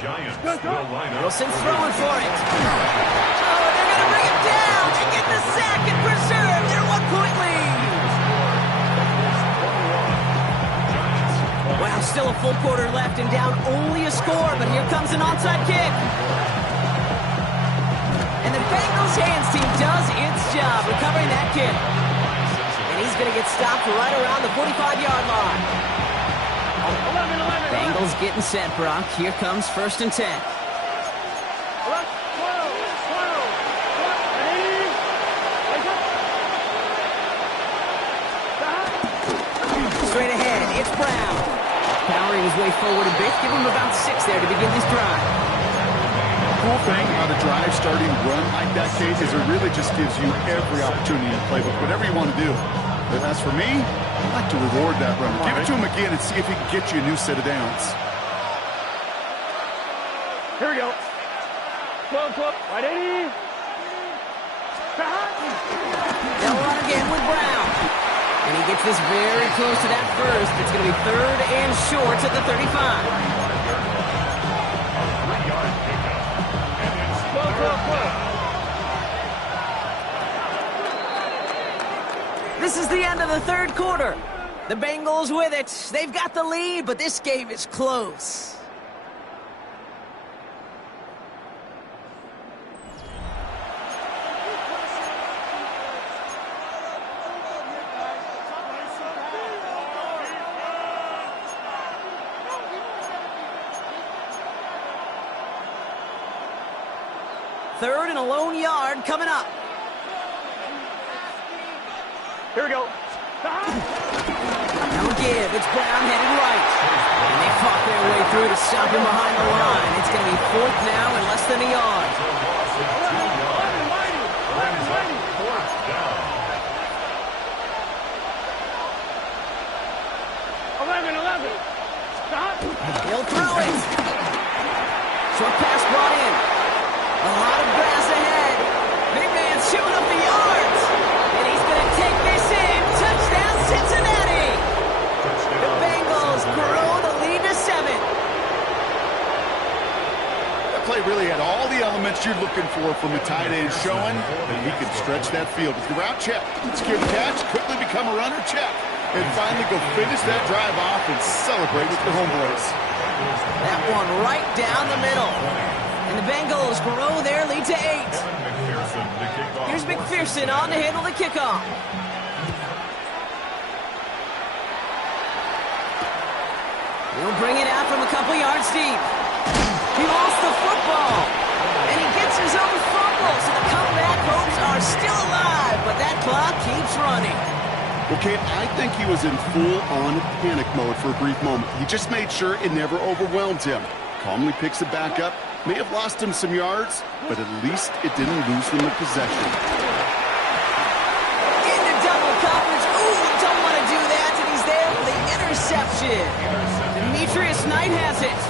Giants will line up. Wilson's throwing for it. Oh, they're going to bring him down. They get the sack and preserve their 1-point lead. Wow, still a full quarter left and down only a score, but here comes an onside kick. And the Bengals hands team does its job recovering that kick. And he's going to get stopped right around the 45-yard line. 11. Bengals getting set, Brock. Here comes 1st and 10. 12. Straight ahead, it's Brown. Powering his way forward a bit. Give him about 6 there to begin this drive. Cool thing about a drive starting run like that, Kate, is it really just gives you every opportunity to play with whatever you want to do. But as for me, I'd like to reward that runner. Give it to him again and see if he can get you a new set of downs. Here we go. 12. Right 80. They'll run again with Brown. And he gets this very close to that first. It's going to be 3rd and short at the 35. 12. This is the end of the 3rd quarter. The Bengals with it. They've got the lead, but this game is close. Third and a lone yard coming up. Here we go. Now give. It's Brown headed right. And they fought their way through to stop him behind the line. It's going to be 4th now and less than a yard. 11. Stop. He'll throw it. Short pass brought in. A lot of grass ahead. Big man chewing up the yards. And he's going to take this in. Touchdown, Cincinnati. The Bengals grow the lead to 7. That play really had all the elements you're looking for from a tight end, showing that he can stretch that field. With the route check, secure the catch, quickly become a runner, check. And finally go finish that drive off and celebrate with the homeboys. That one right down the middle. And the Bengals grow their lead to 8. Here's McPherson on to handle the kickoff. He'll bring it out from a couple yards deep. He lost the football. And he gets his own fumble, so the comeback hopes are still alive. But that clock keeps running. Well, Kate, I think he was in full-on panic mode for a brief moment. He just made sure it never overwhelmed him. Calmly picks it back up. May have lost him some yards, but at least it didn't lose him the possession. Into double coverage. Ooh, don't want to do that. And he's there for the interception. Demetrius Knight has it.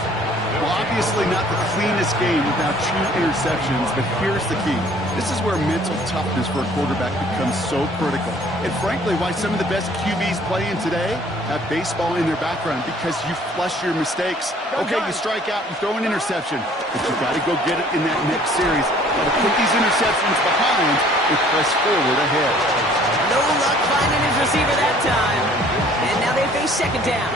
Well, obviously not the cleanest game without 2 interceptions, but here's the key. This is where mental toughness for a quarterback becomes so critical. And frankly, why some of the best QBs playing today have baseball in their background, because you flush your mistakes. Okay, you strike out, you throw an interception, but you got to go get it in that next series. Got to put these interceptions behind and press forward ahead. No luck finding his receiver that time. And now they face second down.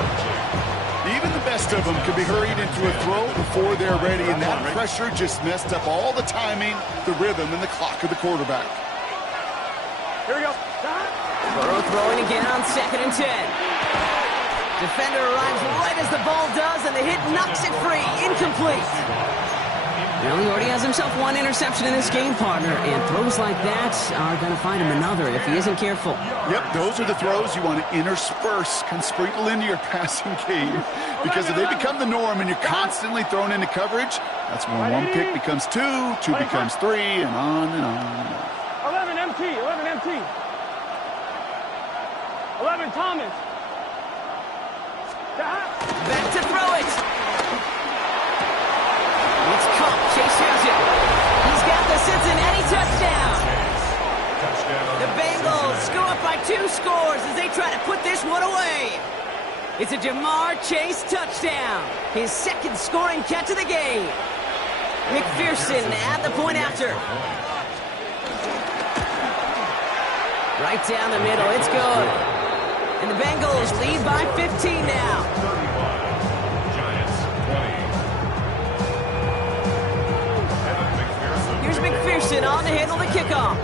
Even the best of them can be hurried into a throw before they're ready, and that pressure just messed up all the timing, the rhythm, and the clock of the quarterback. Here we go. Burrow throwing again on 2nd and 10. Defender arrives right as the ball does, and the hit knocks it free. Incomplete. Well, he already has himself one interception in this game, partner, and throws like that are going to find him another if he isn't careful. Yep, those are the throws you want to intersperse, can sprinkle into your passing game. Because if they become the norm and you're constantly thrown into coverage, that's when one pick becomes two, two becomes three, and on and on and on. 11 MT, 11 MT. 11 Thomas. Back to throw it. It's caught. Chase has it. He's got the Cincinnati touchdown. The Bengals go up by 2 scores as they try to put this one away. It's a Jamar Chase touchdown. His 2nd scoring catch of the game. McPherson at the point after. Right down the middle. It's good. And the Bengals lead by 15 now. Here's McPherson on to handle the kickoff.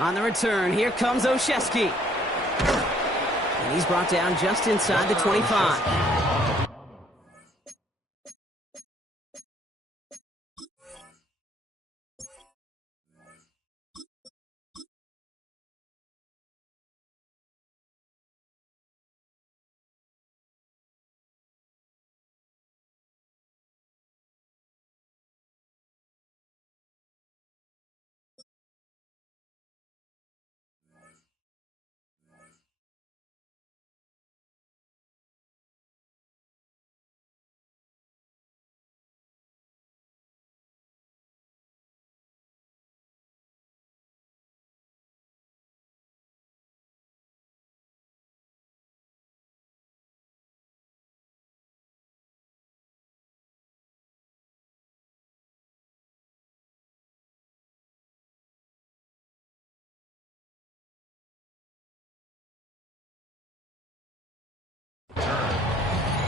On the return, here comes Olszewski. And he's brought down just inside the 25.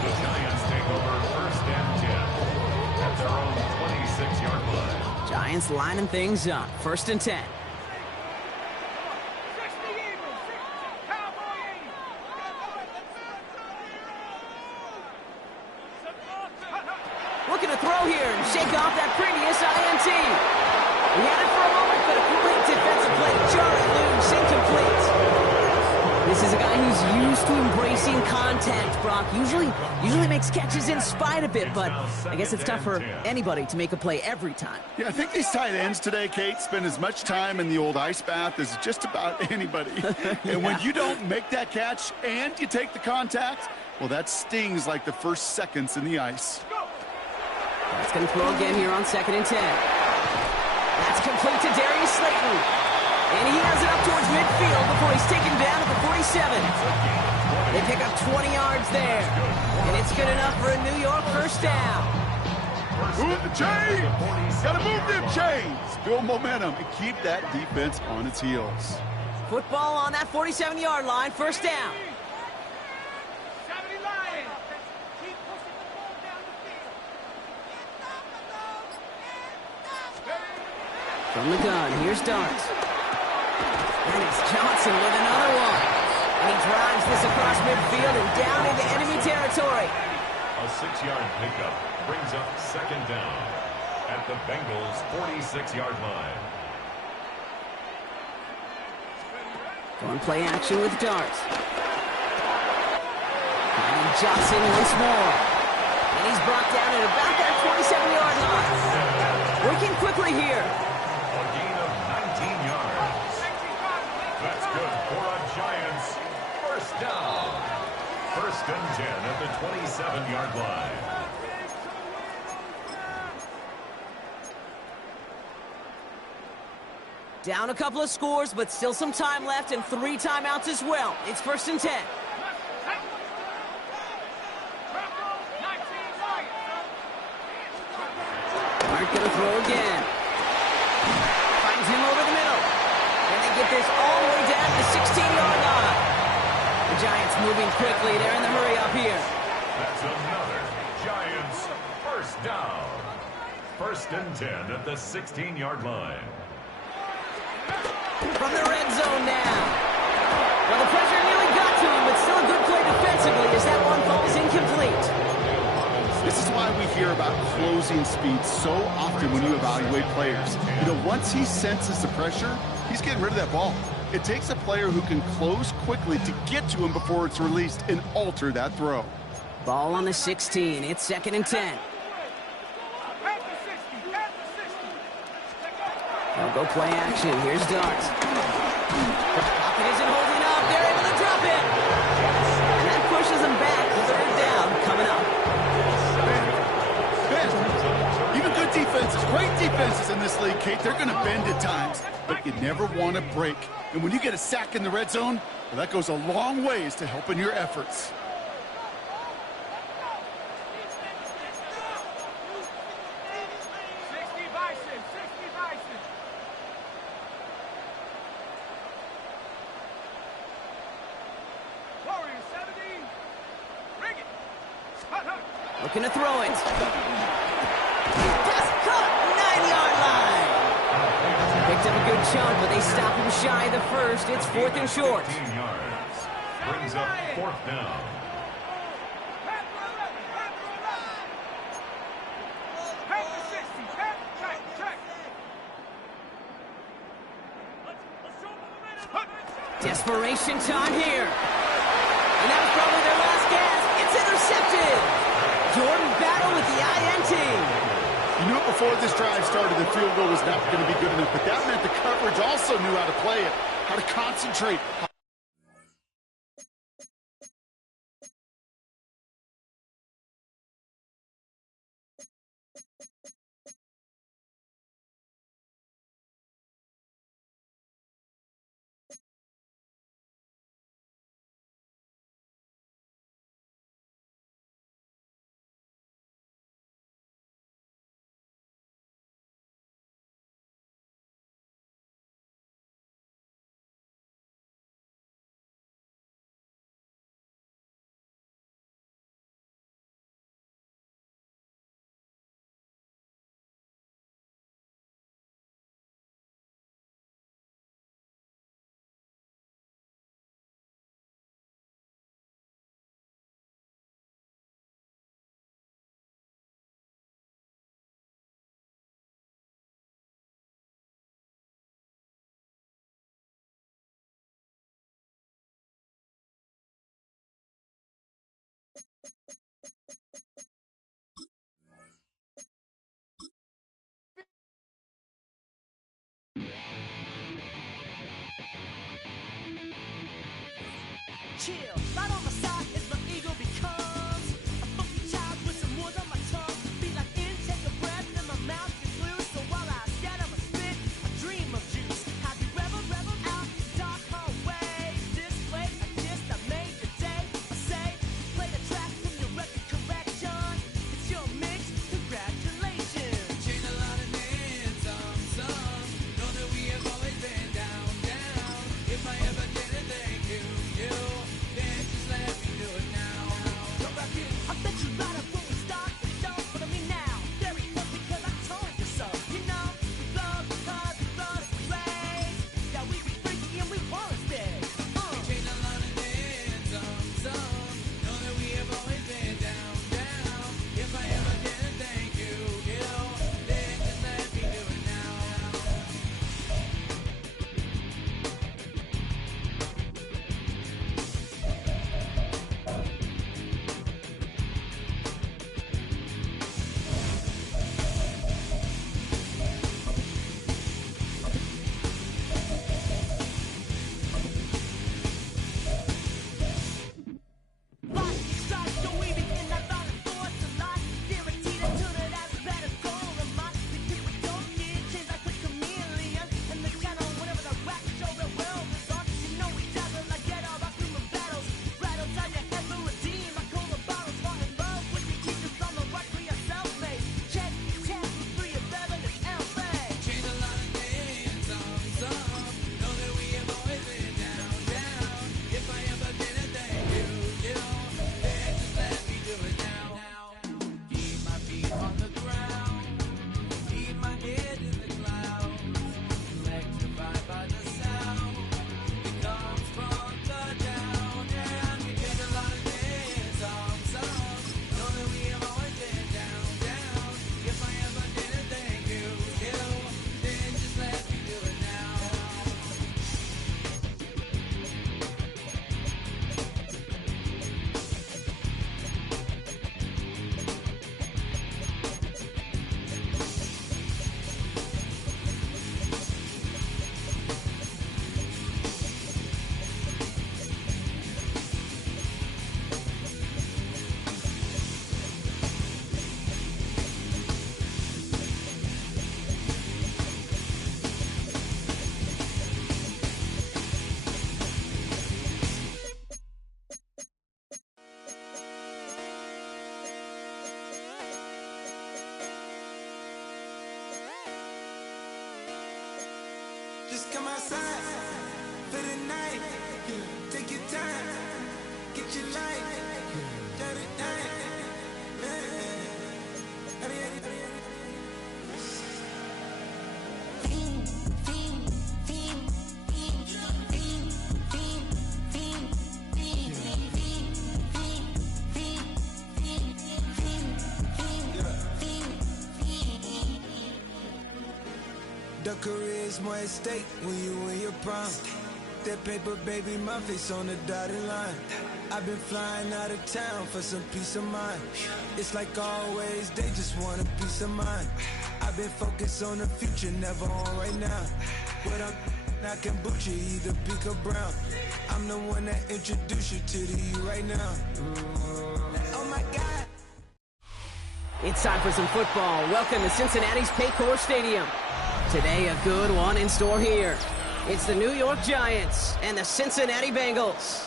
The Giants take over 1st and 10 at their own 26-yard line. Giants lining things up. 1st and 10. Looking to throw here and shake off that previous INT. He had it for a moment, but a quick defensive play jarred loose, incomplete. This is a guy who's used to embracing contact, Brock. Usually makes catches in spite of it, but I guess it's tough for anybody to make a play every time. Yeah, I think these tight ends today, Kate, spend as much time in the old ice bath as just about anybody. And when you don't make that catch and you take the contact, well, that stings like the first seconds in the ice. That's going to throw again here on 2nd and 10. That's complete to Darius Slayton. And he has it up towards midfield before he's taken down at the 47. They pick up 20 yards there. And it's good enough for a New York 1st down. Move the chains! Gotta move them chains! Build momentum and keep that defense on its heels. Football on that 47-yard line, 1st down. From the gun, here's Dart. And it's Johnson with another one. And he drives this across midfield and down into enemy territory. A 6-yard pickup brings up 2nd down at the Bengals' 46-yard line. Going play action with Dart. And Johnson once more. And he's brought down at about that 27-yard line. Working quickly here. A gain of 19 yards. That's good for a Giants 1st down. 1st and 10 at the 27-yard line. Down a couple of scores, but still some time left and 3 timeouts as well. It's 1st and 10. Aren't going to throw again. Finds him over this all the way down to the 16-yard line. The Giants moving quickly. They're in the hurry up here. That's another Giants first down. 1st and 10 at the 16-yard line. From the red zone now. Well, the pressure nearly got to him, but still a good play defensively as that one falls incomplete. This is why we hear about closing speed so often when you evaluate players. You know, once he senses the pressure, he's getting rid of that ball. It takes a player who can close quickly to get to him before it's released and alter that throw. Ball on the 16. It's 2nd and 10. They'll go play action. Here's Dart. Pocket isn't holding up. They're able to drop it. And that pushes them back. 3rd down coming up. Even good defenses, great defenses in this league, Kate, they're going to bend at times, but you never want to break. And when you get a sack in the red zone, well, that goes a long ways to helping your efforts. Looking to throw it. Just caught, 9-yard line. Picked up a good chunk, but they stop him shy of the first. It's 4th and short. 15 yards. Brings up 4th down. Desperation time here. And that was probably their last gasp. It's intercepted. Jordan Battle with the INT. You knew it before this drive started, the field goal was not going to be good enough, but that meant the coverage also knew how to play it, how to concentrate. Chill, right on my side as my ego becomes a funky child with some words on my tongue. Feel like in, take a breath, and my mouth gets loose. So while I scatter my spit, I dream of juice. How you rebel out, dark hallway. This place, I guess I made the day. I say, play the track from your record collection. It's your mix, congratulations. Change a lot of names, some. Know that we have always been down. If I ever did a thank you, then just let me The career is more at stake when you in your prime. That paper, baby, my face on the dotted line. I've been flying out of town for some peace of mind. It's like always, they just want a peace of mind. I've been focused on the future, never on right now. But I can boot you either pink or brown. I'm the one that introduced you to the you right now. Oh my God. It's time for some football. Welcome to Cincinnati's Paycor Stadium. Today, a good one in store here. It's the New York Giants and the Cincinnati Bengals.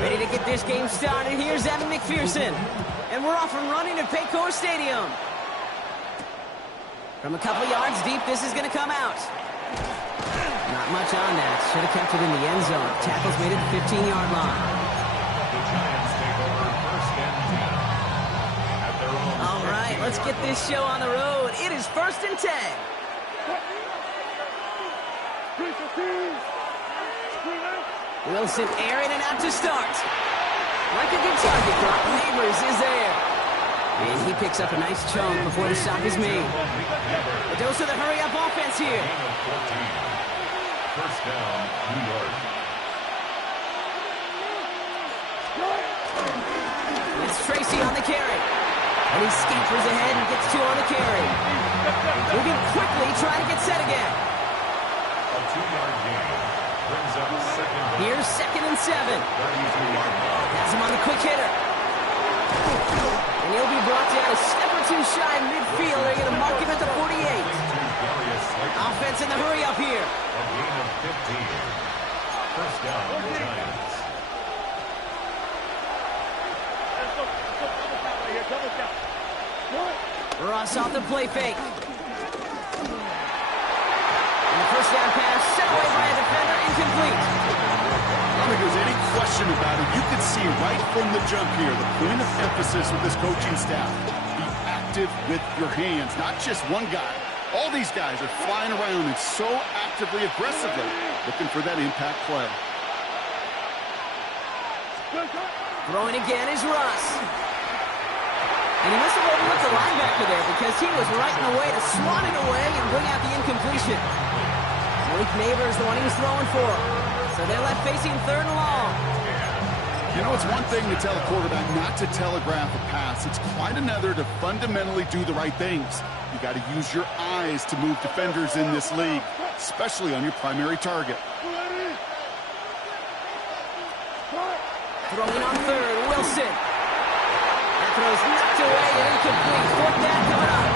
Ready to get this game started. Here's Evan McPherson. And we're off and running at Paycor Stadium. From a couple yards deep, this is going to come out. Not much on that. Should have kept it in the end zone. Tackle's made it the 15-yard line. The Giants take over first and 10 at their own. All right, let's get this show on the road. It is first and 10. Wilson airing it out to start. Like a good target, Brock Neighbors is there. And he picks up a nice chunk before the stop is made. A dose of the hurry-up offense here. First down, New York. It's Tracy on the carry. And he scampers ahead and gets two on the carry. Moving quickly, trying to get set again. A 2-yard gain. Brings up second down. Here's second and 7. 32-yard line. Has him on the quick hitter. And he'll be brought down a step or two shy of midfield. They're going to mark him at the 48. Offense in the hurry up here. A gain of 15. First down, Giants. Ross off the play fake. And the first down pass set away by a defender, incomplete. I don't think there's any question about it. You can see right from the jump here, the point of emphasis with this coaching staff. Be active with your hands, not just one guy. All these guys are flying around and so actively, aggressively looking for that impact play. Throwing again is Russ. And he must have overlooked the linebacker there because he was right in the way to swat it away and bring out the incompletion. Malik Neighbors, the one he was throwing for. So they're left facing third and long. You know, it's one thing to tell a quarterback not to telegraph a pass. It's quite another to fundamentally do the right things. You got to use your eyes to move defenders in this league, especially on your primary target. Throwing on third, Wilson. That throw's knocked away and incomplete. Fourth down coming up.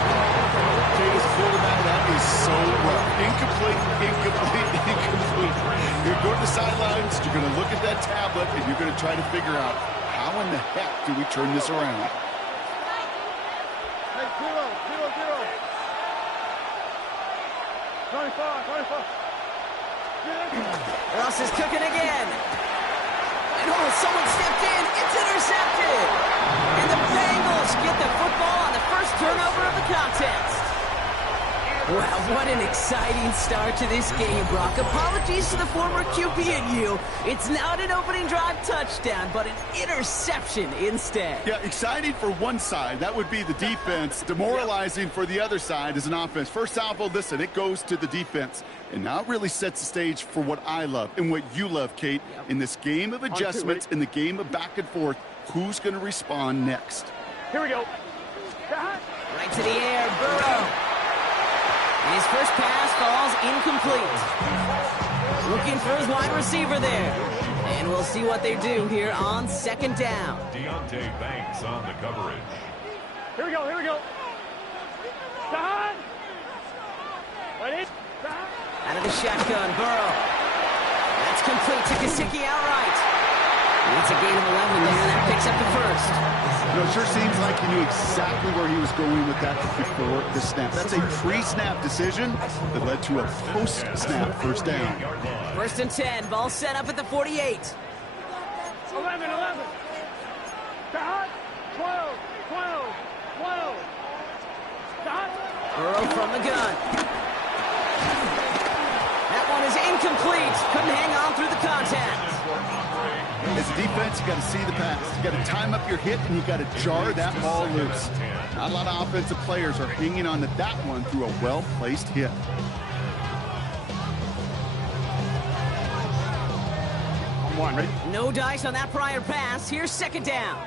Okay, as a quarterback, that is so rough. Incomplete, incomplete, incomplete. You're going to the sidelines, you're going to look at that tablet, and you're going to try to figure out how in the heck do we turn this around. Hey, 0, 0, 0. 25. Ross is cooking again. And someone stepped in. It's intercepted. And the Bengals get the football on the first turnover of the contest. Wow, what an exciting start to this game, Brock. Apologies to the former QB and you. It's not an opening drive touchdown, but an interception instead. Yeah, exciting for one side. That would be the defense. Demoralizing for the other side as an offense. First salvo, listen, it goes to the defense. And now it really sets the stage for what I love and what you love, Kate. In this game of adjustments, in the game of back and forth, who's going to respond next? Here we go. Right to the air, Burrow. And his first pass falls incomplete. Looking for his wide receiver there. And we'll see what they do here on second down. Deontay Banks on the coverage. Here we go. Ready? Out of the shotgun, Burrow. That's complete to Gesicki outright. It's a gain of 11 there. That picks up the first. You know, it sure seems like he knew exactly where he was going with that before the snap. That's a pre-snap decision that led to a post-snap first down. First and 10. Ball set up at the 48. 11. 12. 12. Stop. Burrow from the gun. That one is incomplete. Couldn't hang on through the contact. As a defense, you got to see the pass. You got to time up your hit, and you got to jar that ball loose. Not a lot of offensive players are hanging on to that one through a well-placed hit. On one, ready? No dice on that prior pass. Here's second down.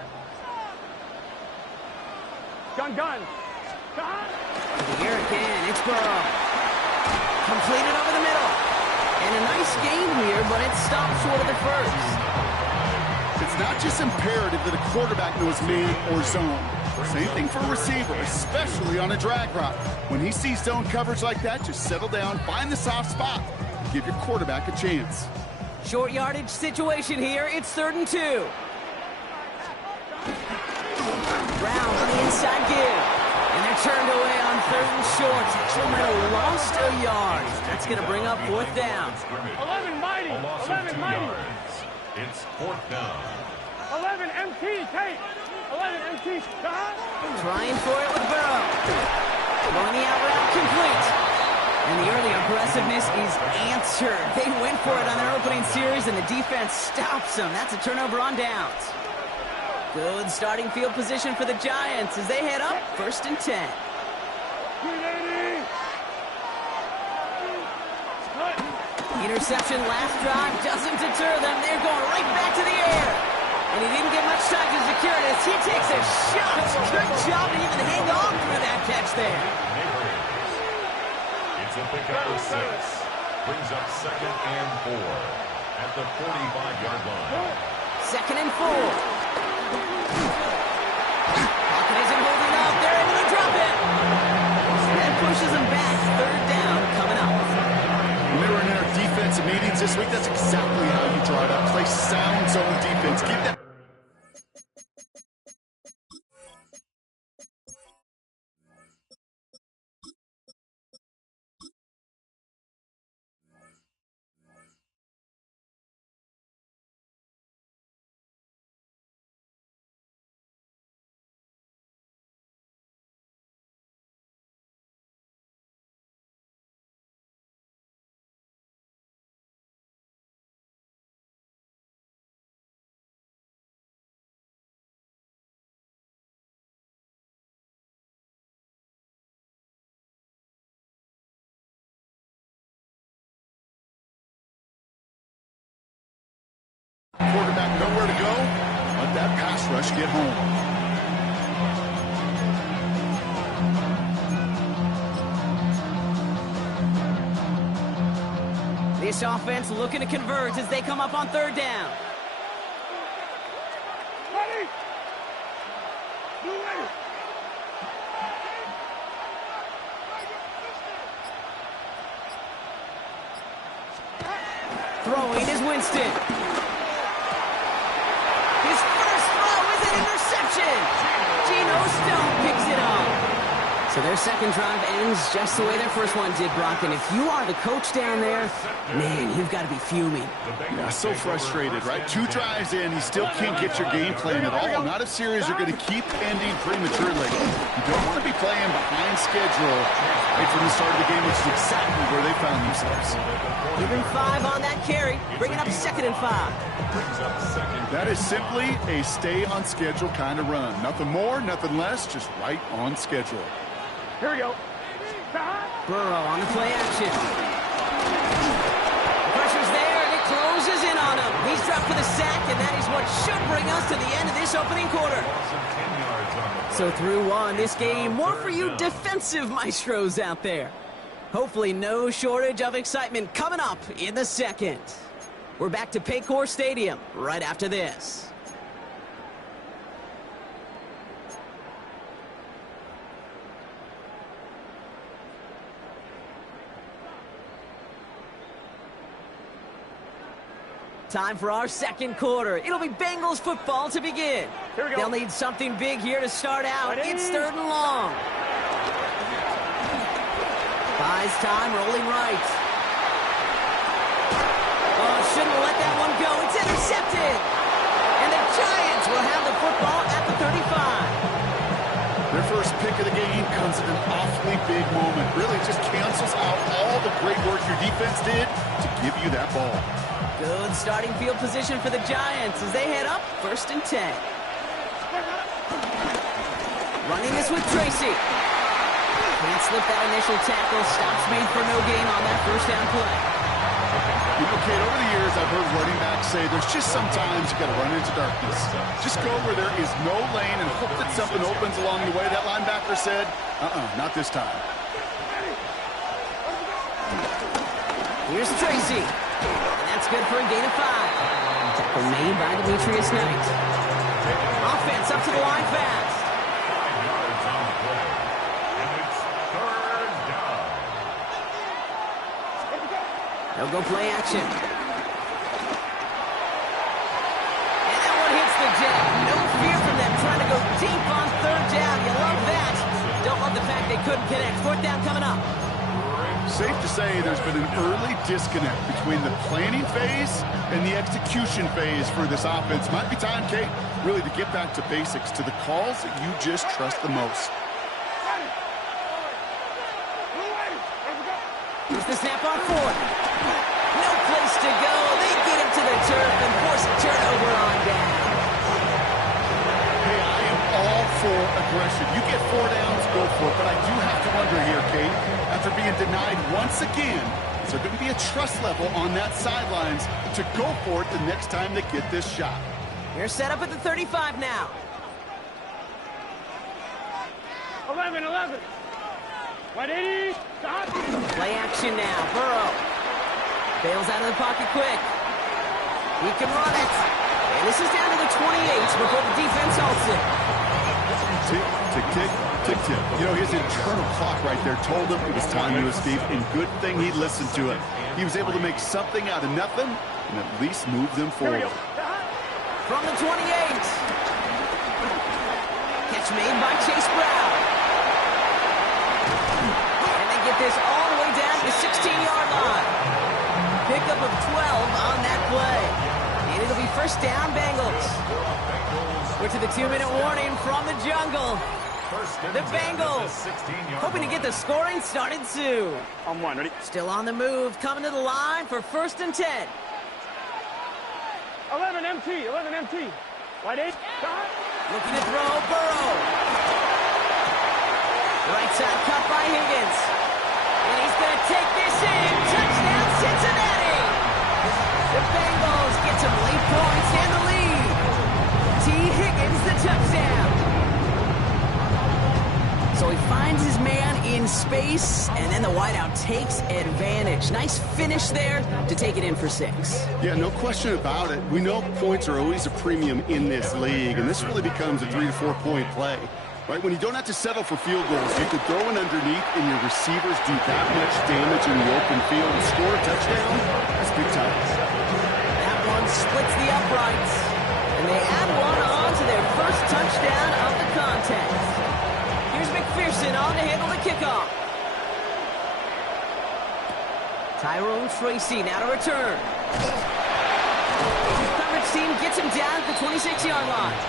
Gun. To the air again. It's Burrow. Completed over the middle. And a nice gain here, but it stopped short of the first. It's not just imperative that a quarterback knows man or zone. Same thing for a receiver, especially on a drag route. When he sees zone coverage like that, just settle down, find the soft spot, and give your quarterback a chance. Short yardage situation here. It's 3rd and 2. Brown on the inside give. And they're turned away on 3rd and short. Actually might have lost a yard. That's going to bring up 4th down. 11 mighty. 11 mighty. It's 4th down. 11 MT. Take. 11 MT. Stop. Trying for it with Burrow. Going the out route complete. And the early aggressiveness is answered. They went for it on their opening series, and the defense stops them. That's a turnover on downs. Good starting field position for the Giants as they head up 1st and 10. Interception last drive doesn't deter them. They're going right back to the air. And he didn't get much time to secure it as he takes a shot. Good job to even hang on through that catch there. It's a pickup of 6. Brings up 2nd and 4 at the 45-yard line. 2nd and 4. Pocket isn't holding up. They're able to drop it. That pushes them back. 3rd down coming up. When they were in our defensive meetings this week, that's exactly how you draw it up. Play sound zone defense. Keep that. Quarterback nowhere to go. Let that pass rush get home. This offense looking to convert as they come up on 3rd down. Ready. Throwing is Winston. His first throw is an interception. Geno Stone picks it up. So their second drive ends just the way their first one did, Brock. And if you are the coach down there, man, you've got to be fuming. Yeah, so frustrated, right? 2 drives in, you still can't get your game plan at all. Not if series are going to keep ending prematurely. You don't want to be playing behind schedule right from the start of the game, which is exactly where they found themselves. Give him 5 on that carry, bringing up 2nd and 5. That is simply a stay-on-schedule kind of run. Nothing more, nothing less, just right on schedule. Here we go. Burrow on the play action. Pressure's there, and it closes in on him. He's dropped for the sack, and that is what should bring us to the end of this opening quarter. So through 1, this game, more for you defensive maestros out there. Hopefully no shortage of excitement coming up in the 2nd. We're back to Paycor Stadium right after this. Time for our 2nd quarter. It'll be Bengals football to begin. Here we go. They'll need something big here to start out. Ready? It's 3rd and long. Buys time, rolling right. Oh, shouldn't have let that one go. It's intercepted. And the Giants will have the football at the 35. pick of the game comes at an awfully big moment. Really just cancels out all the great work your defense did to give you that ball. Good starting field position for the Giants as they head up 1st and 10. Running this with Tracy. Can't slip that initial tackle. Stops made for no gain on that 1st down play. You know, Kate, over the years, I've heard running backs say there's just sometimes you got to run into darkness. Just go where there is no lane and hope that something opens along the way. That linebacker said, not this time. Here's Tracy. And that's good for a gain of 5. Tackle made by Demetrius Knight. Offense up to the line fast. 5 yards on the play. And it's 3rd down. They'll go play action. And that one hits the deck. No fear from them trying to go deep on 3rd down. You love that. Don't love the fact they couldn't connect. 4th down coming up. Safe to say there's been an early disconnect between the planning phase and the execution phase for this offense. Might be time, Kate, really to get back to basics, to the calls that you just trust the most. Here's the snap on 4th. No place to go. They get him to the turf and force a turnover on down. Hey, I am all for aggression. You get 4 downs, go for it. But I do have to wonder here, Kate, after being denied once again, is there going to be a trust level on that sidelines to go for it the next time they get this shot? You're set up at the 35 now. 11. 180. Stop. Play action now. Burrow bails out of the pocket quick. He can run it. And this is down to the 28 before the defense halts it. Tick, tick, tick, tick, tick. You know, his internal clock right there told him it was time to escape, and good thing he listened to it. He was able to make something out of nothing and at least move them forward. From the 28. Catch made by Chase Brown. And they get this all the way down to the 16-yard line. Pickup of 12 on that play. And it'll be 1st down, Bengals. We're to the 2-minute warning from the jungle. The Bengals hoping to get the scoring started soon. On 1, ready? Still on the move, coming to the line for 1st and 10. 11 MT. 1 8. Stop. Looking to throw, Burrow. Right side cut by Higgins. And he's going to take this in. Touchdown, Cincinnati. The Bengals get some late points and the lead. T. Higgins, the touchdown. So he finds his man in space, and then the wideout takes advantage. Nice finish there to take it in for 6. Yeah, no question about it. We know points are always a premium in this league, and this really becomes a 3 to 4 point play. Right, when you don't have to settle for field goals, you can throw it underneath and your receivers do that much damage in the open field and score a touchdown. That's big time. That one splits the uprights, and they add one on to their 1st touchdown of the contest. Here's McPherson on to handle the kickoff. Tyrone Tracy now to return. The coverage team gets him down at the 26-yard line.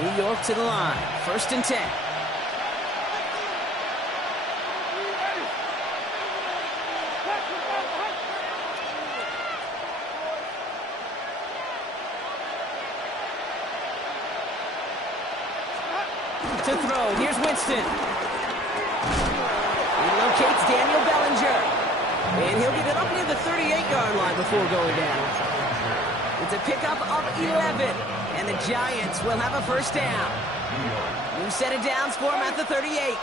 New York to the line. 1st and 10. To throw. Here's Winston. He locates Daniel Bellinger. And he'll get it up near the 38-yard line before going down. It's a pickup of 11. And the Giants will have a 1st down. New set of downs for him at the 38.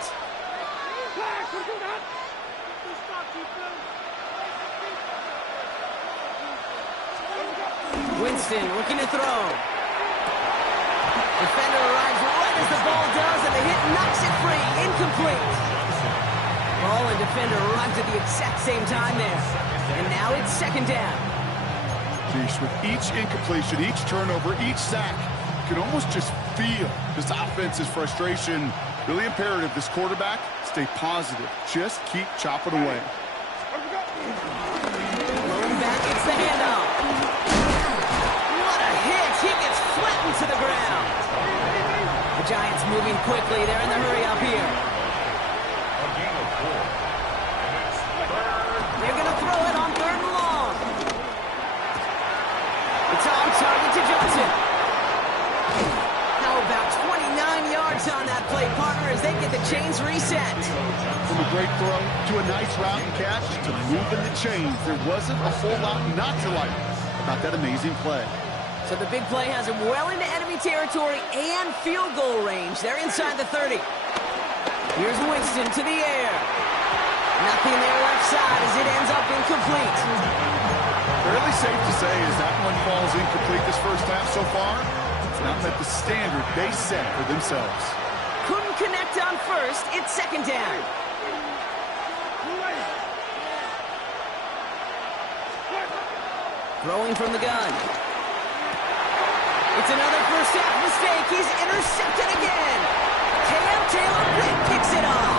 Winston looking to throw. Defender arrives right as the ball does, and the hit knocks it free. Incomplete. Ball and defender arrived at the exact same time there. And now it's 2nd down. Jeez, with each incompletion, each turnover, each sack, you can almost just feel this offense's frustration Really imperative this quarterback stay positive. Just keep chopping away. Rolling back, it's the handoff. What a hit! He gets flattened to the ground. The Giants moving quickly. They're in the hurry up here. They're going to throw it on 3rd and long. It's on target to Johnson. How about 29 yards on that play, partner, as they get the chains reset. From a great throw to a nice route and catch to moving the chains. There wasn't a whole lot not to like about that amazing play. So the big play has him well into enemy territory and field goal range. They're inside the 30. Here's Winston to the air. Nothing there left side as it ends up incomplete. Fairly safe to say as that one falls incomplete this first half so far. It's not met the standard they set for themselves. Couldn't connect on first. It's 2nd down. Throwing from the gun. It's another first half mistake. He's intercepted again. Cam Taylor picks it off.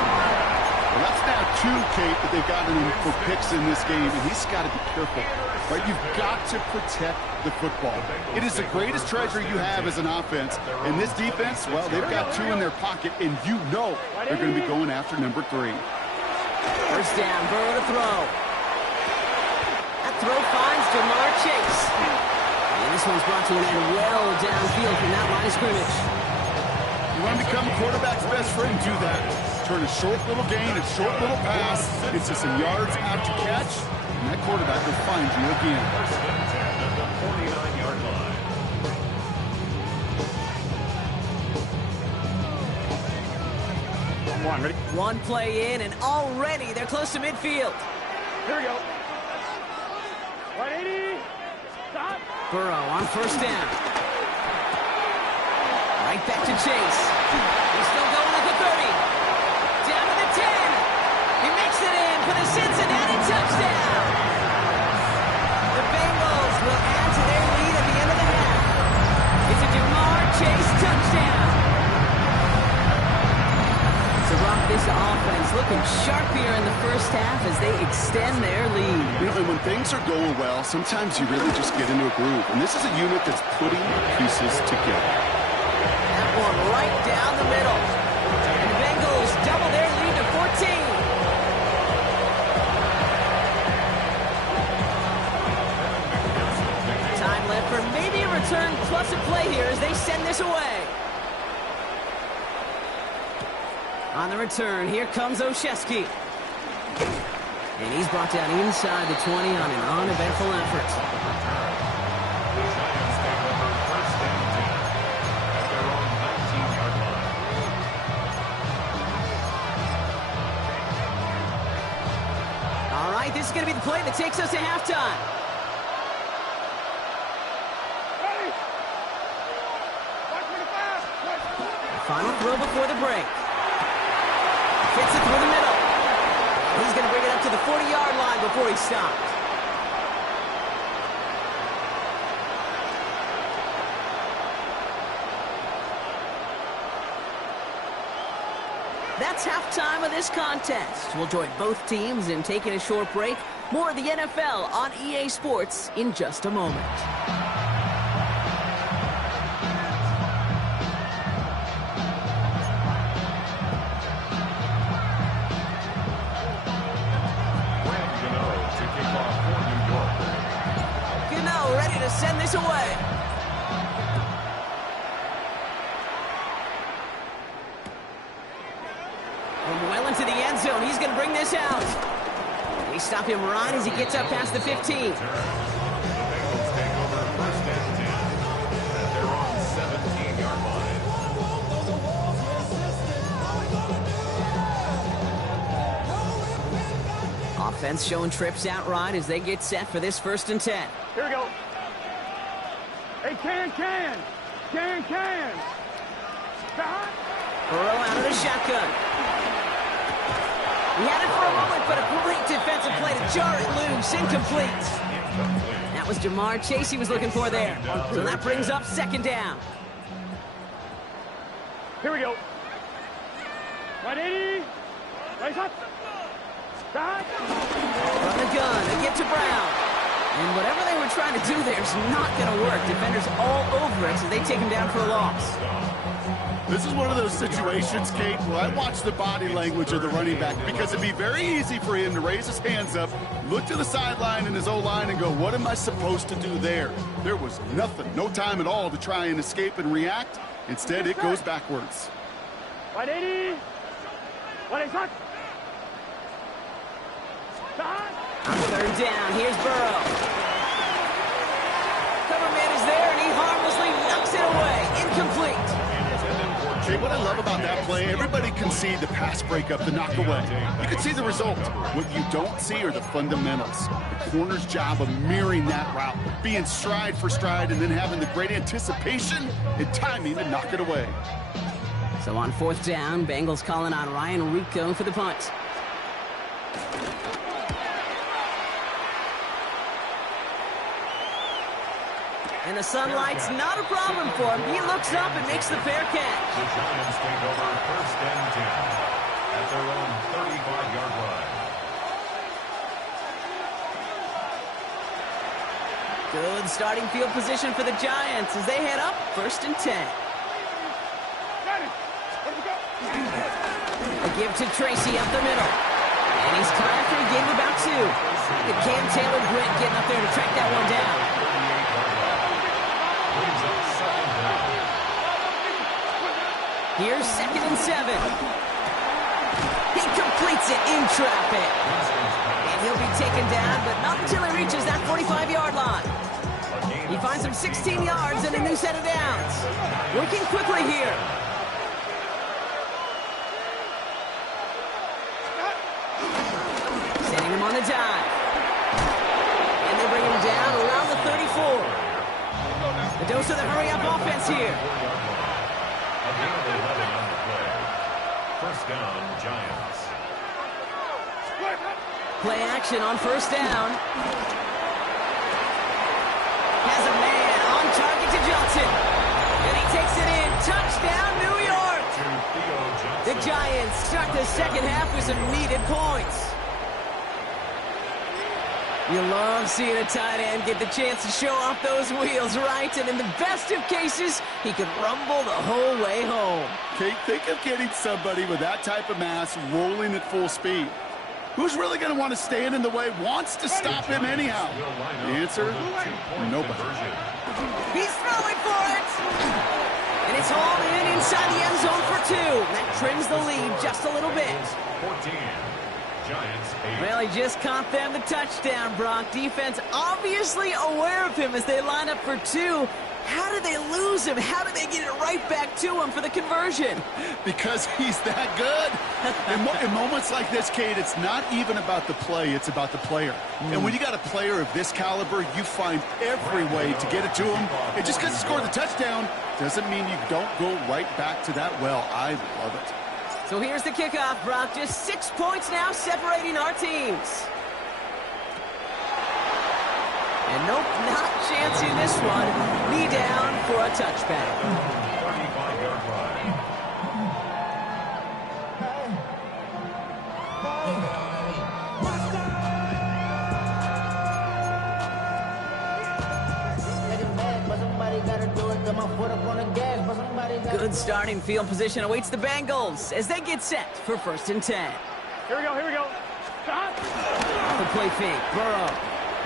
Well, that's now 2, Kate, that they've gotten him for picks in this game, and he's got to be careful. Right? You've got to protect the football. It is the greatest treasure you have as an offense. And this defense, well, they've got 2 in their pocket, and you know they're going to be going after number 3. First down, Burrow to throw. That throw finds Jamar Chase. And this one's brought to an end well downfield from that line of scrimmage. You want to become a quarterback's best friend, do that. Turn a short little gain, a short little pass into some yards after catch, and that quarterback will find you again. 49-yard line. Come on, ready? One play in, and already they're close to midfield. Here we go. 180. Stop. Burrow on first down. Right back to Chase. He's still going at the 30. Down to the 10. He makes it in for the Cincinnati touchdown. The Bengals will add to their lead at the end of the half. It's a Jamar Chase touchdown. So Rock, this offense looking sharp here in the first half as they extend their lead. You know, and when things are going well, sometimes you really just get into a groove. And this is a unit that's putting pieces together. That one right down the middle. And the Bengals double their lead to 14. Time left for maybe a return plus a play here as they send this away. On the return, here comes Olszewski. And he's brought down inside the 20 on an uneventful effort. All right, this is going to be the play that takes us to halftime. Ready. 125. Final throw before the break. Fits it through the middle. He's going to bring it up to the 40-yard line before he stopped. That's halftime of this contest. We'll join both teams in taking a short break. More of the NFL on EA Sports in just a moment. Ready to send this away. From well into the end zone, he's going to bring this out. We stop him right as he gets up past the 15. The Bengals take over first and 10 at their own 17-yard line. Offense showing trips out right as they get set for this 1st and 10. Here we go. Hey, can. Stop. Burrow out of the shotgun. He had it for a moment, but a great defensive play to jar it loose. Incomplete. That was Jamar Chase he was looking for there. So that brings up 2nd down. Here we go. 180. Right up. Stop. From the gun, they get to Brown. And whatever they were trying to do there is not going to work. Defenders all over it, so they take him down for a loss. This is one of those situations, Kate, where I watch the body language of the running back because it'd be very easy for him to raise his hands up, look to the sideline in his O-line and go, what am I supposed to do there? There was nothing, no time at all to try and escape and react. Instead, it goes backwards. 180. 180. On third down, here's Burrow. Cover man is there, and he harmlessly knocks it away. Incomplete. Jay, what I love about that play, everybody can see the pass breakup, the knock away. You can see the result. What you don't see are the fundamentals. The corner's job of mirroring that route, being stride for stride, and then having the great anticipation and timing to knock it away. So on fourth down, Bengals calling on Ryan Rico for the punt. And the sunlight's not a problem for him. He looks up and makes the fair catch. The Giants take over 1st and 10 at their own 35-yard line. Good starting field position for the Giants as they head up 1st and 10. A give to Tracy up the middle. And he's tied for a gain of about 2. Look at Cam Taylor-Britt getting up there to track that one down. Here's 2nd and 7. He completes it in traffic. And he'll be taken down, but not until he reaches that 45-yard line. He finds him 16 yards and a new set of downs. Working quickly here. Sending him on the dive. And they bring him down around the 34. The dose of the hurry-up offense here. First down, Giants. Play action on 1st down. Has a man on target to Johnson. And he takes it in. Touchdown, New York. The Giants start the second half with some needed points. You love seeing a tight end get the chance to show off those wheels, right? And in the best of cases, he could rumble the whole way home. Kate, think of getting somebody with that type of mass rolling at full speed. Who's really going to want to stand in the way, wants to stop him anyhow? The answer? Nobody. He's throwing for it! And it's hauled in inside the end zone for 2. That trims the lead just a little bit. 14. Giants 8. Well, he just caught them the touchdown, Brock. Defense obviously aware of him as they line up for 2. How did they lose him? How did they get it right back to him for the conversion? Because he's that good. In moments like this, Kate, it's not even about the play, it's about the player. And when you got a player of this caliber, you find every way to get it to him. And just because he scored the touchdown doesn't mean you don't go right back to that well. I love it. So here's the kickoff, Brock. Just 6 points now separating our teams. And nope, not chancing this one. Knee down for a touchback. 35-yard line. Good starting field position awaits the Bengals as they get set for 1st and 10. Here we go, here we go. Stop. The play fake, Burrow.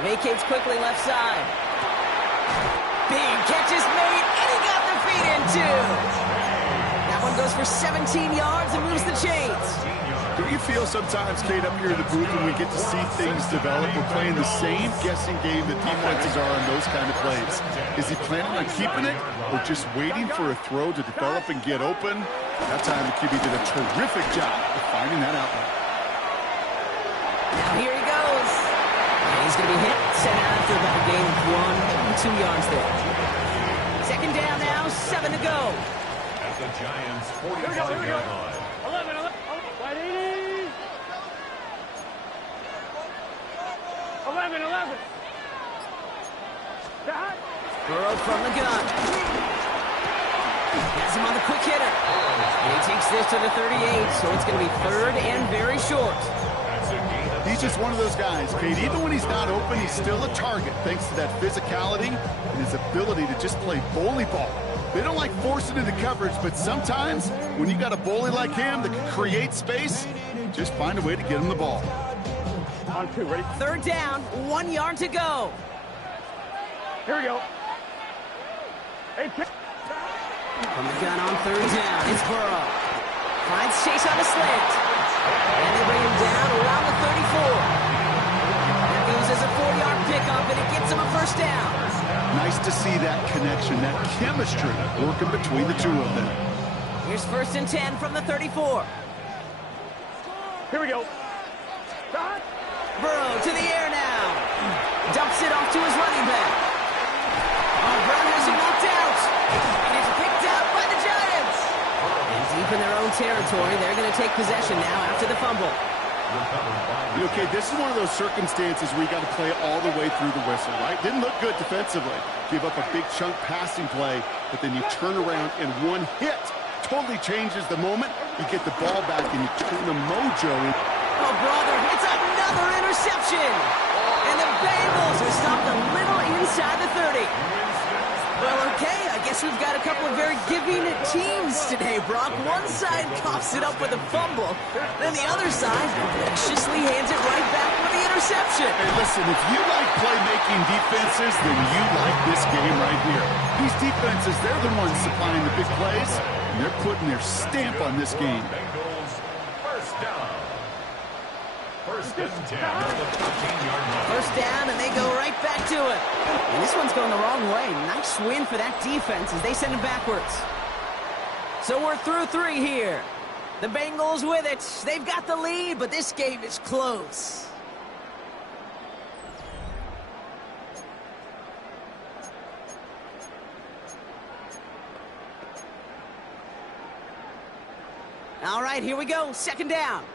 Vacates quickly left side. Big catch is made, and he got the feet in too. That one goes for 17 yards and moves the chains. Do you feel sometimes, Kate, up here in the booth when we get to see things develop, we're playing the same guessing game that defenses are on those kind of plays? Is he planning on keeping it or just waiting for a throw to develop and get open? That time the QB did a terrific job of finding that outlet. Now here he goes. And he's going to be hit, sent out after about a gain of 1 2 yards there. 2nd down now, 7 to go. At the Giants' 45-yard line. 11, 180. 11. Stop. Burrow from the gun. Has him on the quick hitter. And he takes this to the 38, so it's going to be third and very short. He's just one of those guys, Kate. Even when he's not open, he's still a target thanks to that physicality and his ability to just play bully ball. They don't like forcing into coverage, but sometimes when you got a bully like him that can create space, just find a way to get him the ball. On 2, ready? Third down, 1 yard to go. Here we go. Hey, From the gun on third down, it's Burrow. Finds Chase on a slant. And they bring him down around the 34. That goes as a 4-yard pickup, and it gets him a first down. Nice to see that connection, that chemistry working between the two of them. Here's 1st and 10 from the 34. Here we go. Burrow to the air now. Dumps it off to his running back. Oh, Brown has him knocked out. And it's picked out by the Giants. And deep in their own territory, they're going to take possession now after the fumble. Okay, this is one of those circumstances where you got to play all the way through the whistle, right? Didn't look good defensively. Give up a big chunk passing play, but then you turn around and one hit totally changes the moment. You get the ball back and you turn the mojo. Oh, brother, it's another interception. And the Bengals are stopped a little inside the 30. Well, okay, I guess we've got a couple of very giving teams today, Brock. One side coughs it up with a fumble, then the other side graciously hands it right back with the interception. Hey, listen, if you like playmaking defenses, then you like this game right here. These defenses, they're the ones supplying the big plays, and they're putting their stamp on this game. Bengals, first down. First and 10 on the 14-yard line. First down, and they go right back to it. And this one's going the wrong way. Nice win for that defense as they send it backwards. So we're through 3 here. The Bengals with it. They've got the lead, but this game is close. All right, here we go. Second down.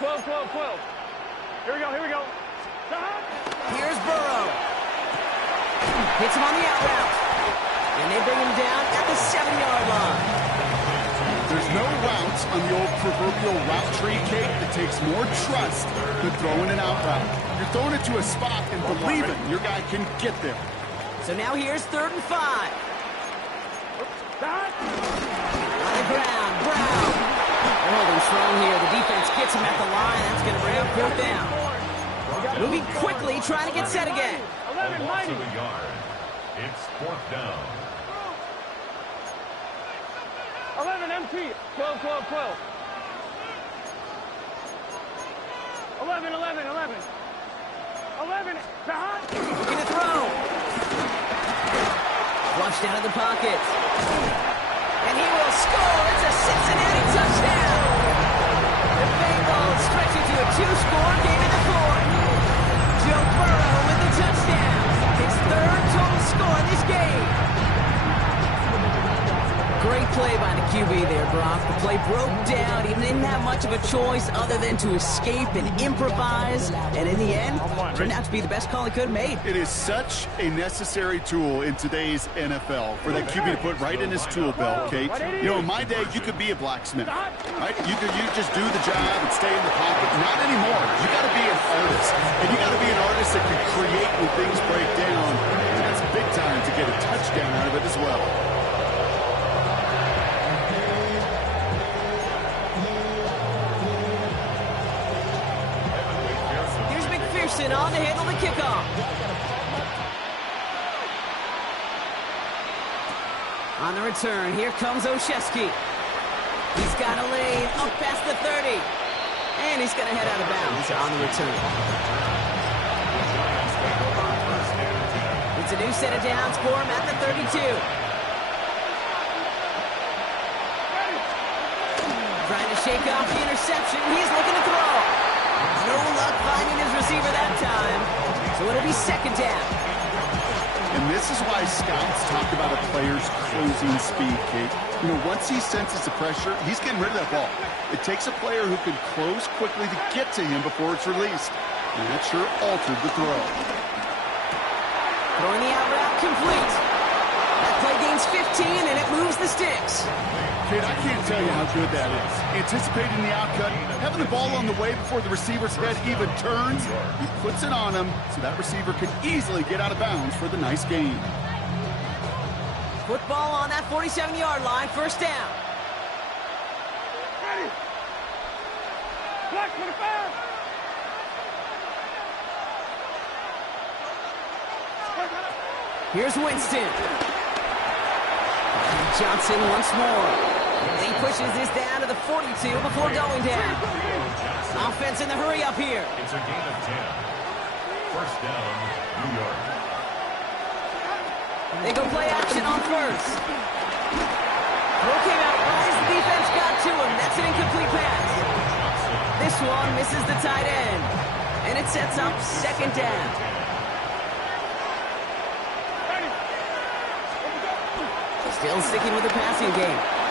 12, 12, 12. Here we go, here we go. Here's Burrow. Hits him on the out route. And they bring him down at the 7-yard line. There's no route on the old proverbial route tree, Kate, that takes more trust than throwing an out route. You're throwing it to a spot and believing your guy can get there. So now here's 3rd and 5. On the ground, Brown. They're holding strong here. The defense gets him at the line. That's going to bring up 4th down. Moving quickly, trying to get set again. 11, Loss of a yard. It's 4th down. 11, empty. 12, 12, 12. 11, 11, 11. 11, Looking to throw. Flushed out of the pocket. And he will score. It's a Cincinnati touchdown. The Bengals stretch it to a 2-score game in the 4th. Joe Burrow with the touchdown. His 3rd total score in this game. Great play by the QB there, Brock. The play broke down. He didn't have much of a choice other than to escape and improvise. And in the end, turned out to be the best call he could have made. It is such a necessary tool in today's NFL for that QB to put right in his tool belt, Kate. You know, in my day, you could be a blacksmith, right? You just do the job and stay in the pocket. Not anymore. You got to be an artist. And you got to be an artist that can create when things break down. And that's big time to get a touchdown out of it as well. On to handle the kickoff. On the return, here comes Olszewski. He's got a lane up past the 30. And he's going to head out of bounds on the return. It's a new set of downs for him at the 32. Trying to shake off the interception. He's looking to throw. No luck finding his receiver that time. So it'll be 2nd down. And this is why scouts talk about a player's closing speed, Kate. You know, once he senses the pressure, he's getting rid of that ball. It takes a player who can close quickly to get to him before it's released. And that sure altered the throw. Throwing the out route complete. gains 15, and it moves the sticks. Kid, I can't tell you how good that is. Anticipating the outcut, having the ball on the way before the receiver's head even turns, he puts it on him so that receiver can easily get out of bounds for the nice gain. Football on that 47-yard line, first down. Ready. Black 25. Here's Winston. Johnson once more. And he pushes this down to the 42 before going down. Offense in the hurry up here. It's a gain of 10. First down, New York. They go play action on first. Throw came out right as the defense got to him. That's an incomplete pass. This one misses the tight end. And it sets up second down. Still sticking with the passing game.